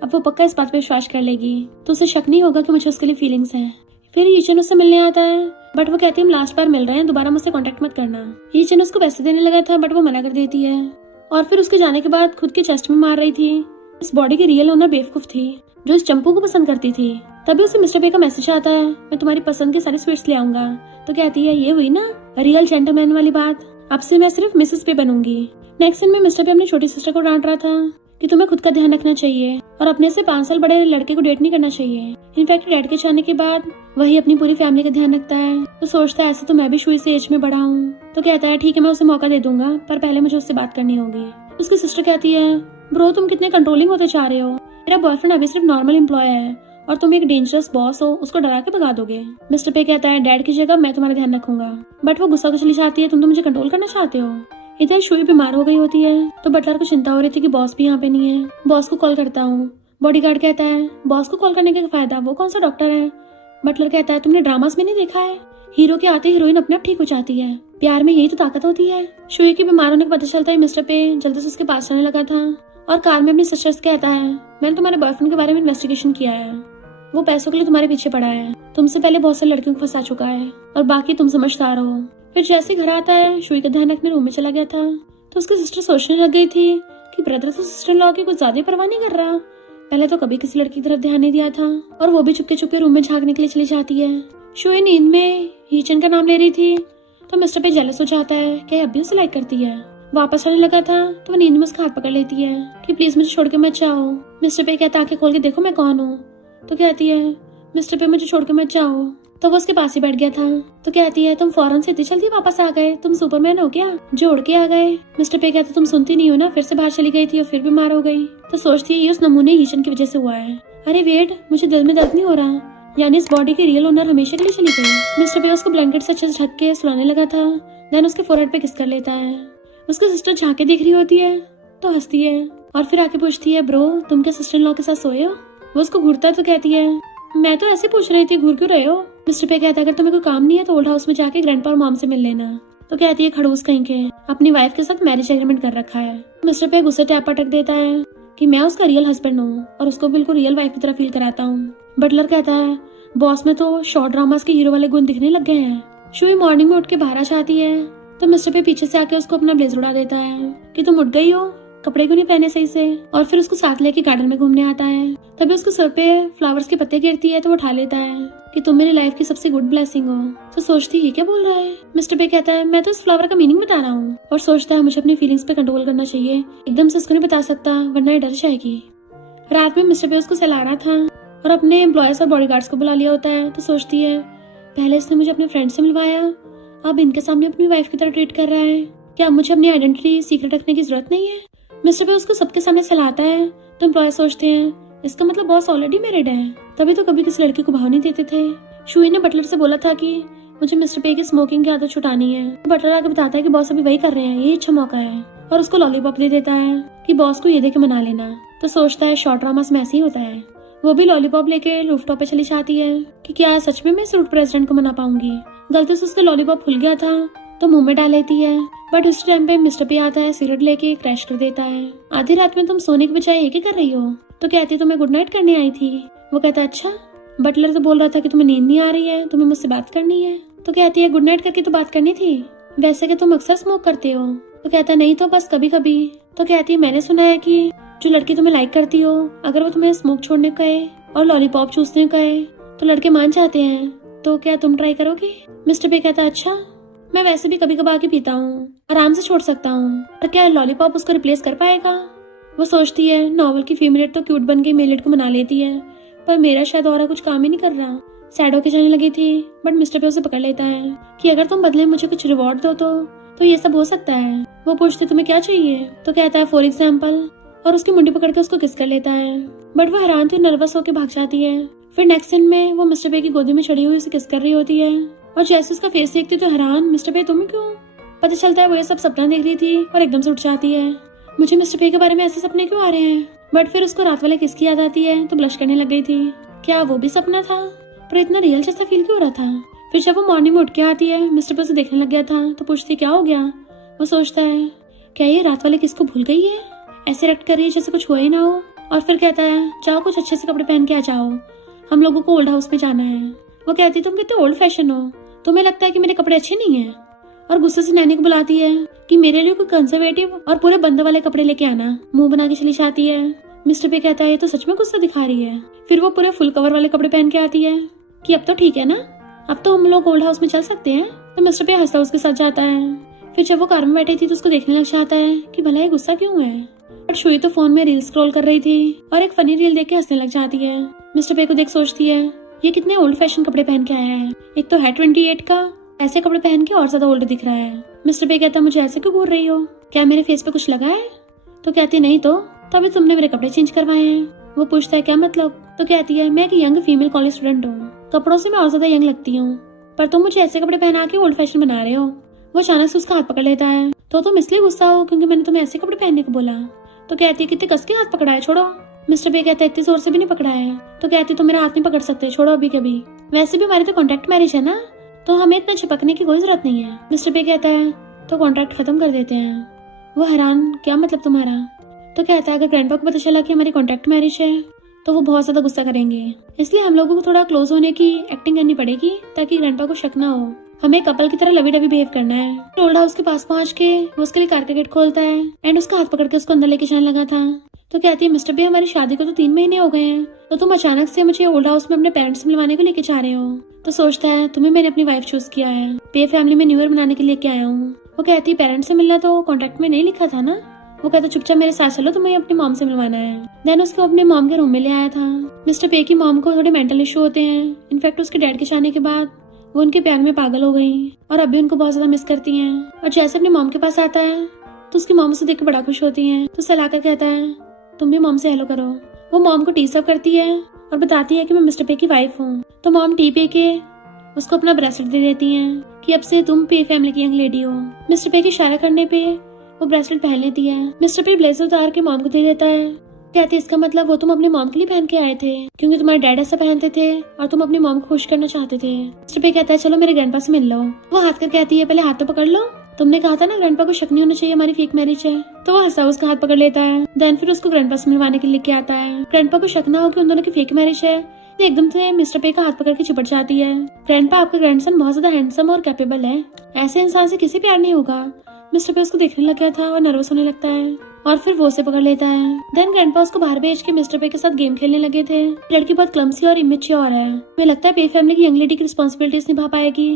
अब वो पक्का इस बात पे विश्वास कर लेगी तो उसे शक नहीं होगा कि मुझे उसके लिए फीलिंग्स हैं। फिर ईचन उससे मिलने आता है बट वो कहती है हम लास्ट बार मिल रहे हैं, दोबारा मुझसे कांटेक्ट मत करना। ईचन उसको पैसे देने लगा था बट वो मना कर देती है और फिर उसके जाने के बाद खुद के चेस्ट में मार रही थी। इस बॉडी की रियल ओनर बेवकूफ थी जो इस चंपू को पसंद करती थी। तभी उसे मिस्टर पे का मैसेज आता है मैं तुम्हारी पसंद के सारे स्वीट्स ले आऊंगा। तो कहती है ये हुई ना रियल जेंटलमैन वाली बात, अब से मैं सिर्फ मिसेस पे बनूंगी। नेक्स्ट सीन में मिस्टर पे अपनी छोटी सिस्टर को डांट रहा था कि तुम्हें खुद का ध्यान रखना चाहिए और अपने से 5 साल बड़े लड़के को डेट नहीं करना चाहिए। इनफैक्ट डैड के जाने के बाद वही अपनी पूरी फैमिली का ध्यान रखता है। तो सोचता है ऐसे तो मैं भी शुरू से एज में बड़ा हूँ। तो कहता है ठीक है मैं उसे मौका दे दूंगा पर पहले मुझे उससे बात करनी होगी। उसकी सिस्टर कहती है ब्रो तुम कितने कंट्रोलिंग होते जा रहे हो, मेरा बॉयफ्रेंड अभी सिर्फ नॉर्मल एम्प्लॉय है और तुम एक डेंजरस बॉस हो, उसको डरा के भगा दोगे। मिस्टर पे कहता है डैड की जगह मैं तुम्हारा ध्यान रखूंगा। बट वो गुस्सा चली जाती है तुम तो मुझे कंट्रोल करना चाहते हो। इधर शुई बीमार हो गई होती है तो बटलर को चिंता हो रही थी कि बॉस भी यहाँ पे नहीं है। बॉस को कॉल करता हूँ। बॉडीगार्ड कहता है बॉस को कॉल करने का फायदा, वो कौन सा डॉक्टर है। बटलर कहता है तुमने ड्रामास में नहीं देखा है, हीरो के आते हीरोइन अपने आप ठीक हो जाती है, प्यार में यही तो ताकत होती है। शुई के बीमार होने का पता चलता है मिस्टर पे जल्दी से उसके पास आने लगा था और कार में अपनी सिस्टर से कहता है मैंने तुम्हारे बॉयफ्रेंड के बारे में इन्वेस्टिगेशन किया है, वो पैसों के लिए तुम्हारे पीछे पड़ा है, तुमसे पहले बहुत सारे लड़कियों को फंसा चुका है और बाकी तुम समझदार हो। फिर जैसे घर आता है शुई का ध्यान रखने रूम में चला गया था तो उसकी सिस्टर सोचने लग गई थी कि ब्रदर तो सिस्टर लॉ की कुछ ज्यादा परवाह नहीं कर रहा। पहले तो कभी किसी लड़की की तरफ ध्यान नहीं दिया था और वो भी चुपके चुपके रूम में झांकने के लिए चली जाती है। शुई नींद में हीचन का नाम ले रही थी तो मिस्टर पे जेलस हो जाता है कि अब भी उसे लाइक करती है। वापस आने लगा था तो वो नींद में उसका हाथ पकड़ लेती है कि प्लीज मुझे छोड़ के मत जाओ। मिस्टर पे कहता आंखें खोल के देखो मैं कौन हूँ। तो कहती है मिस्टर पे मुझे छोड़ के मत जाओ। तो वो उसके पास ही बैठ गया था। तो कहती है तुम फौरन से इतनी जल्दी वापस आ गए, तुम सुपरमैन हो क्या जो उड़ के आ गए। मिस्टर पे कहता तुम सुनती नहीं हो ना, फिर से बाहर चली गई थी और फिर बीमार हो गई। तो सोचती है ये उस नमूने हीचन की वजह से हुआ है। अरे वेट मुझे दिल में दर्द नहीं हो रहा, यानी इस बॉडी की रियल ओनर हमेशा के लिए चली गई। मिस्टर पे उसको ब्लैंकेट से अच्छे से ढक के सुलाने लगा था, देन उसके फोरहेड पे किस कर लेता है। उसकी सिस्टर झांके देख रही होती है तो हंसती है और फिर आके पूछती है ब्रो तुम क्या सिस्टर इन लॉ के साथ सोए हो। वो उसको घूरता है तो कहती है मैं तो ऐसे पूछ रही थी, घूर क्यों रहे हो? मिस्टर पे कहता है अगर तुम्हें कोई काम नहीं है तो ओल्ड हाउस में जाके ग्रैंडपा और मॉम से मिल लेना। तो कहती है खड़ूस कहीं के, अपनी वाइफ के साथ मैरिज एग्रीमेंट कर रखा है। मिस्टर पे गुस्से टैप पटक देता है कि मैं उसका रियल हस्बैंड हूँ और उसको बिल्कुल रियल वाइफ की तरह फील कराता हूँ। बटलर कहता है बॉस में तो शॉर्ट ड्रामास के हीरो वाले गुण दिखने लग गए हैं। शुई मॉर्निंग में उठ के बाहर आ जाती है तो मिस्टर पे पीछे से आके उसको अपना ब्लेजर उड़ा देता है कि तुम उठ गई हो, कपड़े क्यों नहीं पहने सही से। और फिर उसको साथ लेके गार्डन में घूमने आता है। तभी उसको सर पे फ्लावर्स के पत्ते गिरती है तो वो उठा लेता है कि तुम मेरी लाइफ की सबसे गुड ब्लेसिंग हो। तो सोचती है क्या बोल रहा है। मिस्टर पे कहता है मैं तो इस फ्लावर का मीनिंग बता रहा हूँ। और सोचता है मुझे अपनी फीलिंग्स पे कंट्रोल करना चाहिए, एकदम से उसको नहीं बता सकता वरना ये डर जाएगी। रात में मिस्टर पे उसको सहला रहा था और अपने एम्प्लॉयज और बॉडीगार्ड्स को बुला लिया होता है। तो सोचती है पहले इसने मुझे अपने फ्रेंड से मिलवाया, अब इनके सामने अपनी वाइफ की तरह ट्रीट कर रहा है। क्या मुझे अपनी आइडेंटिटी सीक्रेट रखने की जरूरत नहीं है। मिस्टर पे उसको सबके सामने सहलाता है तो एम्प्लॉय सोचते हैं इसका मतलब बॉस ऑलरेडी मैरिड है, तभी तो कभी किसी लड़की को भाव नहीं देते थे। शुई ने बटलर से बोला था कि मुझे मिस्टर पे की स्मोकिंग की आदत छुटानी है। बटलर आके बताता है कि बॉस अभी वही कर रहे हैं, ये अच्छा मौका है। और उसको लॉलीपॉप दे देता है कि बॉस को ये दे के मना लेना। तो सोचता है शॉर्ट ड्रामास में ऐसे ही होता है। वो भी लॉलीपॉप लेके रूफटॉप पे चली जाती है कि क्या सच में मैं रूट प्रेसिडेंट को मना पाऊंगी। गलती से उसका लॉलीपॉप खुल गया था तो मुंह में डाल लेती है। बट उस टाइम पे मिस्टर पे आता है, सिगरेट लेके क्रैश कर देता है। आधी रात में तुम सोने के बजाय ये क्या कर रही हो। तो कहती तुम्हें गुड नाइट करने आई थी। वो कहता अच्छा, बटलर तो बोल रहा था कि तुम्हें नींद नहीं आ रही है, तुम्हें मुझसे बात करनी है। तो कहती है गुड नाइट करके तो बात करनी थी, वैसे कि तुम अक्सर स्मोक करते हो। तो कहता नहीं तो बस कभी कभी। तो कहती है मैंने सुना है कि जो लड़की तुम्हें लाइक करती हो अगर वो तुम्हें स्मोक छोड़ने को कहे और लॉलीपॉप चूसने को कहे तो लड़के मान जाते हैं, तो क्या तुम ट्राई करोगे। मिस्टर पे कहता अच्छा, मैं वैसे भी कभी कभार के पीता हूँ, आराम से छोड़ सकता हूँ, और क्या लॉलीपॉप उसको रिप्लेस कर पाएगा। वो सोचती है नॉवल की फीमेलेट तो क्यूट बन के मेलेट को मना लेती है, पर मेरा शायद और कुछ काम ही नहीं कर रहा। सैड होके जाने लगी थी बट मिस्टर पे उसे पकड़ लेता है कि अगर तुम बदले मुझे कुछ रिवॉर्ड दो तो ये सब हो सकता है। वो पूछती तुम्हें क्या चाहिए। तो कहता है फॉर एग्जाम्पल, और उसकी मुंडी पकड़ के उसको किस कर लेता है। बट वो हैरान थी, नर्वस होकर भाग जाती है। फिर नेक्स्ट सीन में वो मिस्टर पे की गोदी में चढ़ी हुई उसे किस कर रही होती है और जैसे उसका फेस देखती तो हैरान, मिस्टर पे तुम क्यों। पता चलता है वो ये सब सपना देख रही थी और एकदम से उठ जाती है। मुझे मिस्टर पे के बारे में ऐसे सपने क्यों आ रहे हैं। बट फिर उसको रात वाले किस की याद आती है तो ब्लश करने लग गई थी। क्या वो भी सपना था, पर इतना रियल जैसा फील क्यों हो रहा था। फिर जब वो मॉर्निंग में उठ के आती है मिस्टर पे उसे देखने लग गया था तो पूछती क्या हो गया। वो सोचता है क्या ये रात वाले किस को भूल गई है, ऐसे एक्ट कर रही है जैसे कुछ हुआ ही ना हो। और फिर कहता है जाओ कुछ अच्छे से कपड़े पहन के आ जाओ, हम लोगों को ओल्ड हाउस में जाना है। वो कहती तुम कितने ओल्ड फैशन हो, तुम्हें लगता है कि मेरे कपड़े अच्छे नहीं है। और गुस्से से नैनी को बुलाती है कि मेरे लिए कोई कंजर्वेटिव और पूरे बंद वाले कपड़े लेके आना। मुंह बना के चली जाती है। मिस्टर पे कहता है ये तो सच में गुस्सा दिखा रही है। फिर वो पूरे फुल कवर वाले कपड़े पहन के आती है कि अब तो ठीक है ना, अब तो हम लोग ओल्ड हाउस में चल सकते हैं। तो मिस्टर पे हंसता उसके साथ जाता है। फिर जब वो कार में बैठी थी तो उसको देखने लग जाता है कि भला ये गुस्सा क्यों है। बट शुई तो फोन में रील स्क्रॉल कर रही थी और एक फनी रील देख के हंसने लग जाती है। मिस्टर पे को देख सोचती है ये कितने ओल्ड फैशन कपड़े पहन के आया है, एक तो है 28 का, ऐसे कपड़े पहन के और ज्यादा ओल्ड दिख रहा है। मिस्टर पे कहता मुझे ऐसे क्यों घूर रही हो, क्या मेरे फेस पे कुछ लगा है। तो कहती नहीं तो अभी तुमने मेरे कपड़े चेंज करवाए हैं। वो पूछता है क्या मतलब। तो कहती है मैं एक यंग फीमेल कॉलेज स्टूडेंट हूँ, कपड़ों से मैं और ज्यादा यंग लगती हूँ, पर तुम मुझे ऐसे कपड़े पहना के ओल्ड फैशन बना रहे हो। वो अचानक से उसका हाथ पकड़ लेता है तो तुम इसलिए गुस्सा हो क्योंकि मैंने तुम्हें ऐसे कपड़े पहनने को बोला। तो कहती है कितने कस के हाथ पकड़ा है, छोड़ो। मिस्टर पे कहता है इतनी जोर से भी नहीं पकड़ा है। तो कहती तुम मेरा हाथ नहीं पकड़ सकते, छोड़ो अभी कभी, वैसे भी हमारी तो कॉन्ट्रैक्ट मैरिज है ना, तो हमें इतना चिपकने की कोई जरूरत नहीं है। मिस्टर पे कहता है तो कॉन्ट्रैक्ट खत्म कर देते हैं। वो हैरान क्या मतलब तुम्हारा। तो कहता है अगर ग्रैंडपा को पता चला कि हमारी कॉन्ट्रैक्ट मैरिज है तो वो बहुत ज्यादा गुस्सा करेंगे, इसलिए हम लोगों को थोड़ा क्लोज होने की एक्टिंग करनी पड़ेगी ताकि ग्रैंडपा को शक ना हो। हमें कपल की तरह लवी डवी बिहेव करना है। ओल्ड हाउस के पास पहुंच के वो उसके लिए कार का गेट खोलता है एंड उसका हाथ पकड़ के उसको अंदर लेके जाने लगा था। तो कहती है मिस्टर बे हमारी शादी को तो 3 महीने हो गए हैं, तो तुम अचानक से मुझे ओल्ड हाउस में अपने पेरेंट्स मिलवाने को लेके जा रहे हो। तो सोचता है तुम्हें मैंने अपनी वाइफ चूज किया है, पे फैमिली में न्यू ईयर मनाने के लिए लेके आया हूँ। वो कहती है पेरेंट्स से मिलना तो कॉन्ट्रैक्ट में नहीं लिखा था ना। वो कहता चुपचाप मेरे साथ चलो, तुम्हें अपनी मॉम से मिलवाना है। देन उसको अपने मॉम के रूम में ले आया था। मिस्टर पे की मॉम को थोड़े मेंटल इशू होते हैं। इनफैक्ट उसके डैड के जाने के बाद वो उनके प्यार में पागल हो गई और अभी उनको बहुत ज्यादा मिस करती हैं। और जैसे अपनी मॉम के पास आता है तो उसकी मॉम उसे देख के बड़ा खुश होती है। तो सलाहकर कहता है तुम भी मॉम से हेलो करो। वो मॉम को टी सर्व करती है और बताती है कि मैं मिस्टर पे की वाइफ हूँ। तो मॉम टी पे के उसको अपना ब्रेसलेट दे देती है कि अब से तुम पे फैमिली की यंग लेडी हो। मिस्टर पे के इशारा करने पे वो ब्रेसलेट पहन लेती है। मिस्टर पे ब्लेजर उतार के मॉम को दे देता है कहती है इसका मतलब वो तुम अपनी मॉम के लिए पहन के आए थे क्योंकि तुम्हारे डैड ऐसा पहनते थे और तुम अपनी मॉम को खुश करना चाहते थे। मिस्टर पे कहता है चलो मेरे ग्रैंडपा से मिल लो। वो हाथ कर कहती है पहले हाथ तो पकड़ लो, तुमने कहा था ना ग्रैंडपा को शक नहीं होना चाहिए हमारी फेक मैरिज है। तो वो हंसा उसका हाथ पकड़ लेता है। देन फिर उसको ग्रैंडपा से मिलवाने के लिए लेके आता है। ग्रैंडपा को शक ना हो कि उन दोनों की फेक मैरिज है, तो एकदम से मिस्टर पे का हाथ पकड़ के चिपट जाती है। ग्रैंडपा आपका ग्रैंडसन बहुत ज्यादा हैंडसम और कैपेबल है, ऐसे इंसान से किसी प्यार नहीं होगा। मिस्टर पे उसको देखने लग गया था और नर्वस होने लगता है और फिर वो उसे पकड़ लेता है। देन ग्रैंडपा उसको बाहर भेज के मिस्टर पे के साथ गेम खेलने लगे थे। लड़की बहुत क्लमसी और इमेच्योर है, मुझे लगता है पे फैमिली की यंग लेडी की रिस्पॉन्सिबिलिटीज निभा पाएगी।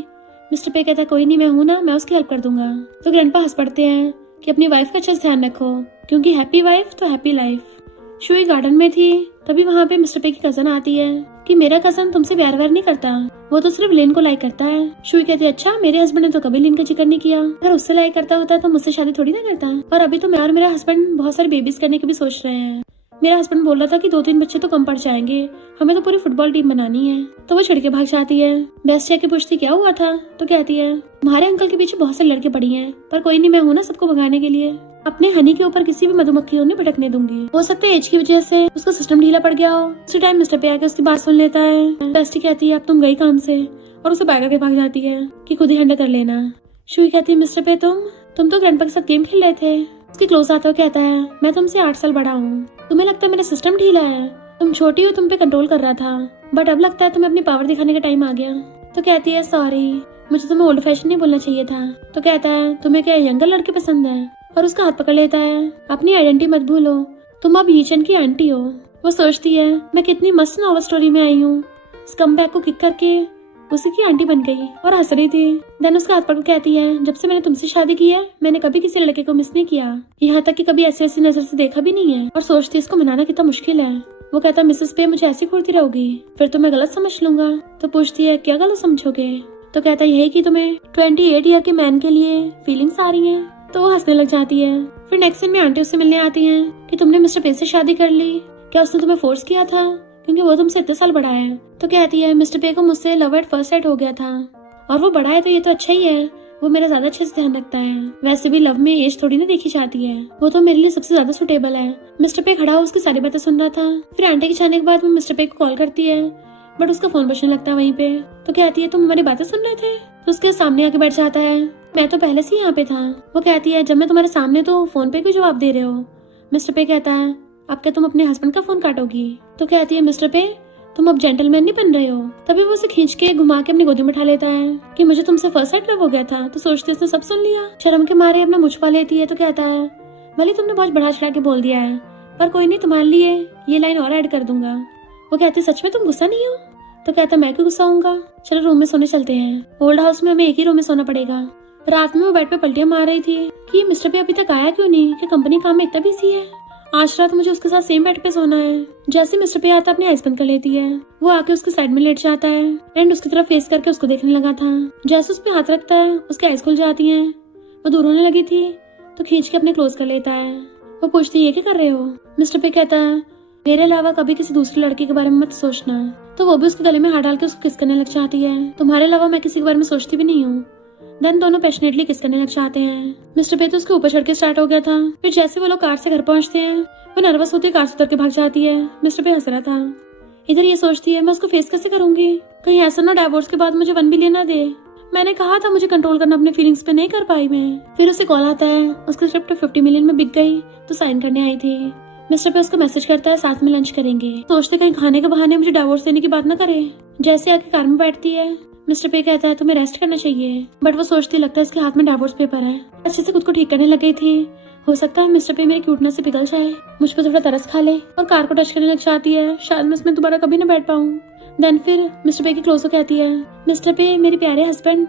मिस्टर पे कहता है कोई नहीं, मैं हूँ ना, मैं उसकी हेल्प कर दूंगा। तो ग्रैंडपा हंस पड़ते हैं कि अपनी वाइफ का अच्छे से ध्यान रखो क्योंकि हैप्पी वाइफ तो हैप्पी लाइफ। शुई गार्डन में थी, तभी वहाँ पे मिस्टर पे की कजन आती है कि मेरा कजन तुमसे प्यार व्यार नहीं करता, वो तो सिर्फ लिन को लाइक करता है। शुई कहती है अच्छा, मेरे हस्बैंड ने तो कभी लिन का जिक्र नहीं किया, अगर उससे लाइक करता होता तो मुझसे शादी थोड़ी ना करता। और अभी तो मैं और मेरा हस्बैंड बहुत सारे बेबीज करने की भी सोच रहे हैं। मेरा हस्बैंड बोल रहा था कि 2-3 बच्चे तो कम पड़ जाएंगे, हमें तो पूरी फुटबॉल टीम बनानी है। तो वो छिड़ के भाग जाती है। बेस्ट जाके पूछती क्या हुआ था, तो कहती है तुम्हारे अंकल के पीछे बहुत से लड़के पड़ी हैं, पर कोई नहीं, मैं हूँ ना सबको भगाने के लिए। अपने हनी के ऊपर किसी भी मधुमक्खी नहीं भटकने दूंगी। हो सकता है एज की वजह से उसका सिस्टम ढीला पड़ गया हो। उसी टाइम मिस्टर पे आके उसकी बात सुन लेता है। बेस्टी कहती है अब तुम गई काम से, और उसे बैग के भाग जाती है कि खुद ही हैंडल कर लेना। शुई कहती है मिस्टर पे तुम तो ग्रैंडपा के साथ गेम खेल रहे थे। उसके क्लोज आता हुआ कहता है मैं तुमसे 8 साल बड़ा हूँ, तुम्हें लगता है मेरा सिस्टम ढीला है, तुम छोटी हो, तुम पे कंट्रोल कर रहा था, बट अब लगता है तुम्हें अपनी पावर दिखाने का टाइम आ गया। तो कहती है सॉरी, मुझे तुम्हें ओल्ड फैशन नहीं बोलना चाहिए था। तो कहता है तुम्हें क्या यंगर लड़के पसंद है, और उसका हाथ पकड़ लेता है। अपनी आइडेंटिटी मत भूलो, तुम अब हीचन की आंटी हो। वो सोचती है मैं कितनी मस्त नॉवल स्टोरी में आई हूँ, स्कमबैग को किक करके उसी की आंटी बन गई और हंस रही थी। देन उसका हाथ पकड़ कहती है जब से मैंने तुमसे शादी की है मैंने कभी किसी लड़के को मिस नहीं किया, यहाँ तक कि कभी ऐसी वैसी नजर से देखा भी नहीं है। और सोचती इसको मनाना कितना मुश्किल है। वो कहता मिसेस पे मुझे ऐसी घूरती रहोगी फिर तो मैं गलत समझ लूंगा। तो पूछती है क्या गलत समझोगे। तो कहता यही कि तुम्हें 28 ईयर के मैन के लिए फीलिंग्स आ रही हैं। तो वो हंसने लग जाती है। फिर नेक्स्ट दिन में आंटी उससे मिलने आती हैं कि तुमने मिस्टर पे से शादी कर ली, क्या उसने तुम्हें फोर्स किया था क्योंकि वो तुमसे इतने साल बड़ा है। तो कहती है मिस्टर पे को मुझसे लव एट फर्स्ट साइट हो गया था, और वो बड़ा है तो ये तो अच्छा ही है, वो मेरा ज्यादा अच्छे से ध्यान रखता है। वैसे भी लव में एज थोड़ी ना देखी जाती है, वो तो मेरे लिए सबसे ज्यादा सुटेबल है। मिस्टर पे खड़ा हो उसकी सारी बातें सुन रहा था। फिर आंटी के जाने के बाद वो मिस्टर पे को कॉल करती है, बट उसका फोन बजने लगता है वहीं पे। तो कहती है तुम हमारी बातें सुन रहे थे। तो उसके सामने आके बैठ जाता है, मैं तो पहले से ही यहाँ पे था। वो कहती है जब मैं तुम्हारे सामने तो फोन पे क्यों जवाब दे रहे हो। मिस्टर पे कहता है अब क्या तुम अपने हस्बैंड का फोन काटोगी। तो कहती है मिस्टर पे तुम अब जेंटलमैन नहीं बन रहे हो। तभी वो उसे खींच के घुमा के अपनी गोदी में उठा लेता है कि मुझे तुमसे फर्स्ट साइड लव हो गया था। तो सोचते इसने सब सुन लिया। शर्म के मारे अपना मुझ पा लेती है। तो कहता है भले तुमने बहुत बढ़ा चढ़ा के बोल दिया है, पर कोई नहीं, तुम्हारे लिए ये लाइन और ऐड कर दूंगा। वो कहती सच में तुम गुस्सा नहीं हो। तो कहता मैं क्यों गुस्सा होऊंगा, चलो रूम में सोने चलते हैं। ओल्ड हाउस में हमें एक ही रूम में सोना पड़ेगा। रात में वो बेड पे पलटियां मार रही थी कि मिस्टर पे अभी तक आया क्यों नहीं, कि कंपनी काम में इतना बिजी है। आज रात मुझे उसके साथ सेम बेड पे सोना है। जैसे मिस्टर पे आता अपनी आइज बंद कर लेती है। वो आके उसके साइड में लेट जाता है एंड उसकी तरफ फेस करके उसको देखने लगा था। जैसे उस पे हाथ रखता है उसकी आइज खुल जाती हैं। वो दूर होने लगी थी तो खींच के अपने क्लोज कर लेता है। वो पूछती है ये क्या कर रहे हो। मिस्टर पे कहता है मेरे अलावा कभी किसी दूसरी लड़की के बारे में मत सोचना। तो वो भी उसके गले में हाथ डाल के उसको किस करने लग जाती है। तुम्हारे अलावा मैं किसी के बारे में सोचती भी नहीं हूँ। देन दोनों पैशनेटली किस करने लग जाते हैं। मिस्टर पे तो उसके ऊपर चढ़ के स्टार्ट हो गया था। फिर जैसे वो लोग कार से घर पहुंचते हैं वो नर्वस होती है, कार से उतर के भाग जाती है। मिस्टर पे हंस रहा था। इधर ये सोचती है मैं उसको फेस कैसे करूंगी, कहीं ऐसा ना डिवोर्स के बाद मुझे 1 बिलियन ना दे। मैंने कहा था मुझे कंट्रोल करना अपने फीलिंग्स पे, नहीं कर पाई मैं। फिर उसे कॉल आता है उसकी स्क्रिप्ट 50 मिलियन में बिक गई तो साइन करने आई थी। मिस्टर पे उसको मैसेज करता है साथ में लंच करेंगे। सोचते कहीं खाने के बहाने मुझे डिवोर्स देने की बात ना करे। जैसे आके कार में बैठती है मिस्टर पे कहता है तुम्हें रेस्ट करना चाहिए, बट वो सोचती लगता है इसके हाथ में डिवोर्स पेपर है। अच्छे से खुद को ठीक करने लग गई थी। हो सकता है मिस्टर पे मेरी क्यूटनेस से पिघल जाए, मुझ पर थोड़ा तरस खा ले और कार को टच करने लग जाती है। शायद मैं इसमें दोबारा कभी ना बैठ पाऊँ। देन फिर मिस्टर पे की क्लोज हो कहती है मिस्टर पे मेरे प्यारे हस्बैंड।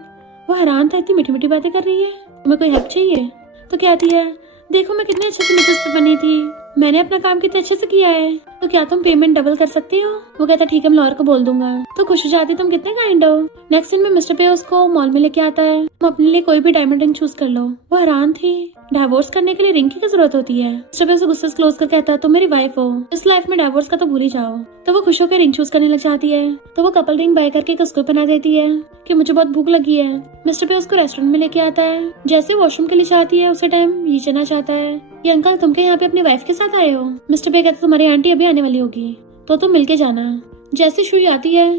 वो हैरान था इतनी मीठी मीठी बातें कर रही है, तुम्हें कोई हेल्प चाहिए। तो कहती है देखो मैं कितने अच्छे से मिसेस पे बनी थी, मैंने अपना काम कितने अच्छे से किया है, तो क्या तुम पेमेंट डबल कर सकती हो। वो कहता ठीक है मैं लॉयर को बोल दूंगा। तो खुश हो जाती तुम कितने काइंड हो। नेक्स्ट दिन में मिस्टर पे उसको मॉल में लेके आता है, तुम अपने लिए कोई भी डायमंड रिंग चूज कर लो। वो हैरान थी, डिवोर्स करने के लिए रिंग की क्या जरूरत होती है। मिस्टर पे उसे गुस्से से क्लोज कर कहता है तुम मेरी वाइफ हो, इस लाइफ में डिवोर्स का तो भूल ही जाओ। तो वो खुश होकर रिंग चूज करने लग जाती है। तो वो कपल रिंग बाय करके उसको बना देती है कि मुझे बहुत भूख लगी है। मिस्टर पे उसको रेस्टोरेंट में लेके आता है। जैसे वॉशरूम के लिए जाती है उसे टाइम ये चना चाहता है। ये अंकल तुम क्या यहाँ पे अपनी वाइफ के साथ आए हो? मिस्टर पे कहता तुम्हारी आंटी अभी आने वाली होगी तो तुम मिलके जाना। जैसे शुई आती है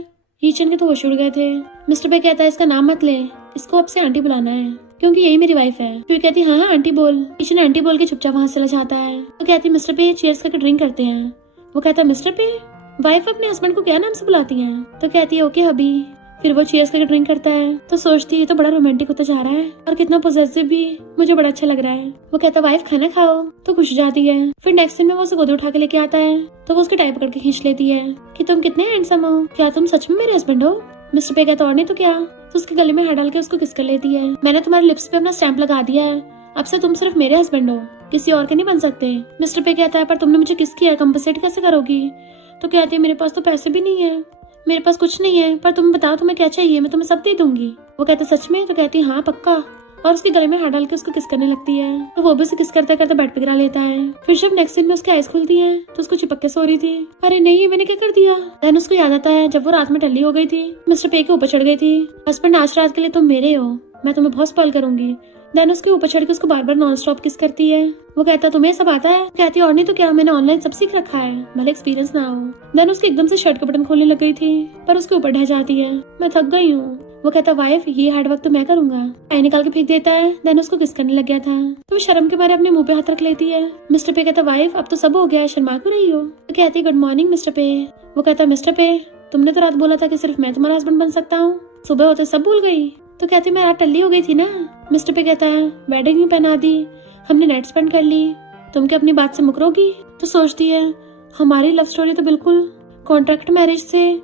हीचन के तो होश उड़ गए थे। मिस्टर पे कहता है इसका नाम मत ले, इसको अब से आंटी बुलाना है क्योंकि यही मेरी वाइफ है। शुई कहती हाँ आंटी बोल। हीचन आंटी बोल के चुपचाप वहां से चला जाता है। तो कहती मिस्टर पे चीयर्स करके ड्रिंक करते हैं। वो कहता मिस्टर पे वाइफ अपने हस्बैंड को क्या नाम से बुलाती है? तो कहती है ओके हबी। फिर वो चीयर्स करके ड्रिंक करता है तो सोचती है तो बड़ा रोमांटिक होता जा रहा है और कितना पॉजिटिव भी, मुझे बड़ा अच्छा लग रहा है। वो कहता वाइफ खाना खाओ तो खुश जाती है। फिर नेक्स्ट दिन में वो उसे गोद उठा के लेके आता है तो वो उसकी टाई पकड़ के खींच लेती है कि तुम कितने हैंडसम हो, क्या तुम सच में मेरे हस्बैंड हो? मिस्टर पे कहता और नहीं तो क्या। तो उसके गले में हाथ डाल के उसको किस कर लेती है। मैंने तुम्हारे लिप्स पे अपना स्टैंप लगा दिया है, अब से तुम सिर्फ मेरे हस्बैंड हो, किसी और के नहीं बन सकते। मिस्टर पे कहता है पर तुमने मुझे किस किया, कंपनसेट कैसे करोगी? तो कहती है मेरे पास तो पैसे भी नहीं है, मेरे पास कुछ नहीं है, पर तुम बताओ तुम्हें क्या चाहिए, मैं तुम्हें सब दे दूंगी। वो कहते सच में? तो कहती है हाँ पक्का। और उसके गले में हाथ डाल के उसको किस करने लगती है तो वो भी उसे किस करते करते बेड पे गिरा लेता है। फिर जब नेक्स्ट दिन में उसकी आइज खुलती है तो उसको चिपक के सो रही थी। अरे नहीं मैंने क्या कर दिया। देन उसको याद आता है जब वो रात में टल्ली हो गई थी, मिस्टर पे के ऊपर चढ़ गई थी। हस्बैंड आज रात के लिए तुम मेरे हो, मैं तुम्हें बहुत स्पॉइल करूंगी। देन उसके ऊपर चढ़ के उसको बार बार नॉन स्टॉप किस करती है। वो कहता तुम्हें सब आता है? कहती और नहीं तो क्या, मैंने ऑनलाइन सब सीख रखा है, भले एक्सपीरियंस ना हो। देन उसके एकदम से शर्ट का बटन खोलने लग गई थी पर उसके ऊपर ढह जाती है, मैं थक गई हूँ। वो कहता वाइफ ये हार्ड वर्क तो मैं करूंगा। आई निकाल के फेंक देता है। देन उसको किस करने लग गया था तो वो शर्म के मारे अपने मुंह पे हाथ रख लेती है। मिस्टर पे कहता वाइफ अब तो सब हो गया है, शर्मा क्यों रही हो? तो कहती गुड मॉर्निंग मिस्टर पे। वो कहता मिस्टर पे तुमने तो रात बोला था कि सिर्फ मैं तुम्हारा हस्बैंड बन सकता हूँ, सुबह होते सब भूल गई। तो कहती मैं रात टल्ली हो गई थी ना। मिस्टर पे कहता है वेडिंग भी पहना दी, हमने नाइट स्पेंड कर ली, तुम क्या अपनी बात से मुकरोगी? तो सोचती है हमारी लव स्टोरी तो बिल्कुल कॉन्ट्रैक्ट मैरिज से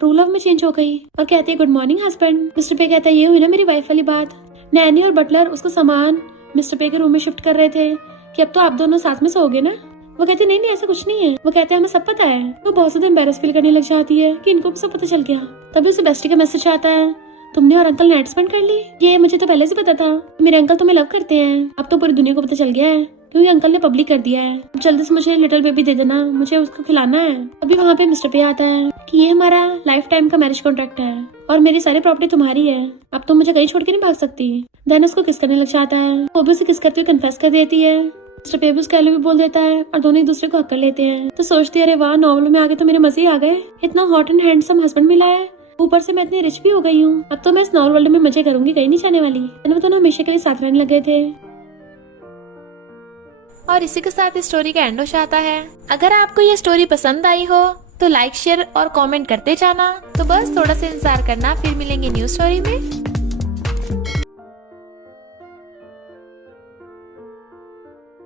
ट्रू लव में चेंज हो गई। और कहती है गुड मॉर्निंग हस्बैंड। मिस्टर पे कहता है ये हुई ना मेरी वाइफ वाली बात। नैनी और बटलर उसको सामान मिस्टर पे के रूम में शिफ्ट कर रहे थे कि अब तो आप दोनों साथ में सोओगे ना। वो कहती नहीं ऐसा कुछ नहीं है। वो कहते हैं हमें सब पता है। वो बहुत ज्यादा एम्बैरस फील करने लग जाती है कि इनको भी सब पता चल गया। तभी उसे बेस्टी का मैसेज आता है तुमने और अंकल नाइट स्पेंड कर ली। ये मुझे तो पहले से पता था, मेरे अंकल तुम्हें लव करते हैं, अब तो पूरी दुनिया को पता चल गया है क्योंकि अंकल ने पब्लिक कर दिया है। अब जल्दी से मुझे लिटिल बेबी दे देना, मुझे उसको खिलाना है। अभी वहाँ पे मिस्टर पे आता है कि ये हमारा लाइफ टाइम का मैरिज कॉन्ट्रैक्ट है और मेरी सारी प्रॉपर्टी तुम्हारी है, अब तुम मुझे कहीं छोड़ के नहीं भाग सकती। देन उसको किस करने लग जाता है। वो भी उसे किस करते हुए कन्फेस कर देती है। मिस्टर पे भी उसका भी बोल देता है और दोनों एक दूसरे को हक कर लेते हैं। तो सोचती है अरे वाह नॉवल में आगे तो मेरे मजे आ गए, इतना हॉट एंड हैंडसम हस्बैंड मिला है, ऊपर से मैं इतनी रिच भी हो गई हूँ, अब तो मैं इस नॉवल वर्ल्ड में मजे करूंगी, कहीं नहीं जाने वाली। वो दोनों हमेशा के लिए साथ रहने लग गए थे। और इसी के साथ इस स्टोरी का एंड हो जाता है। अगर आपको ये स्टोरी पसंद आई हो तो लाइक शेयर और कमेंट करते जाना। तो बस थोड़ा सा इंतजार करना, फिर मिलेंगे न्यू स्टोरी में।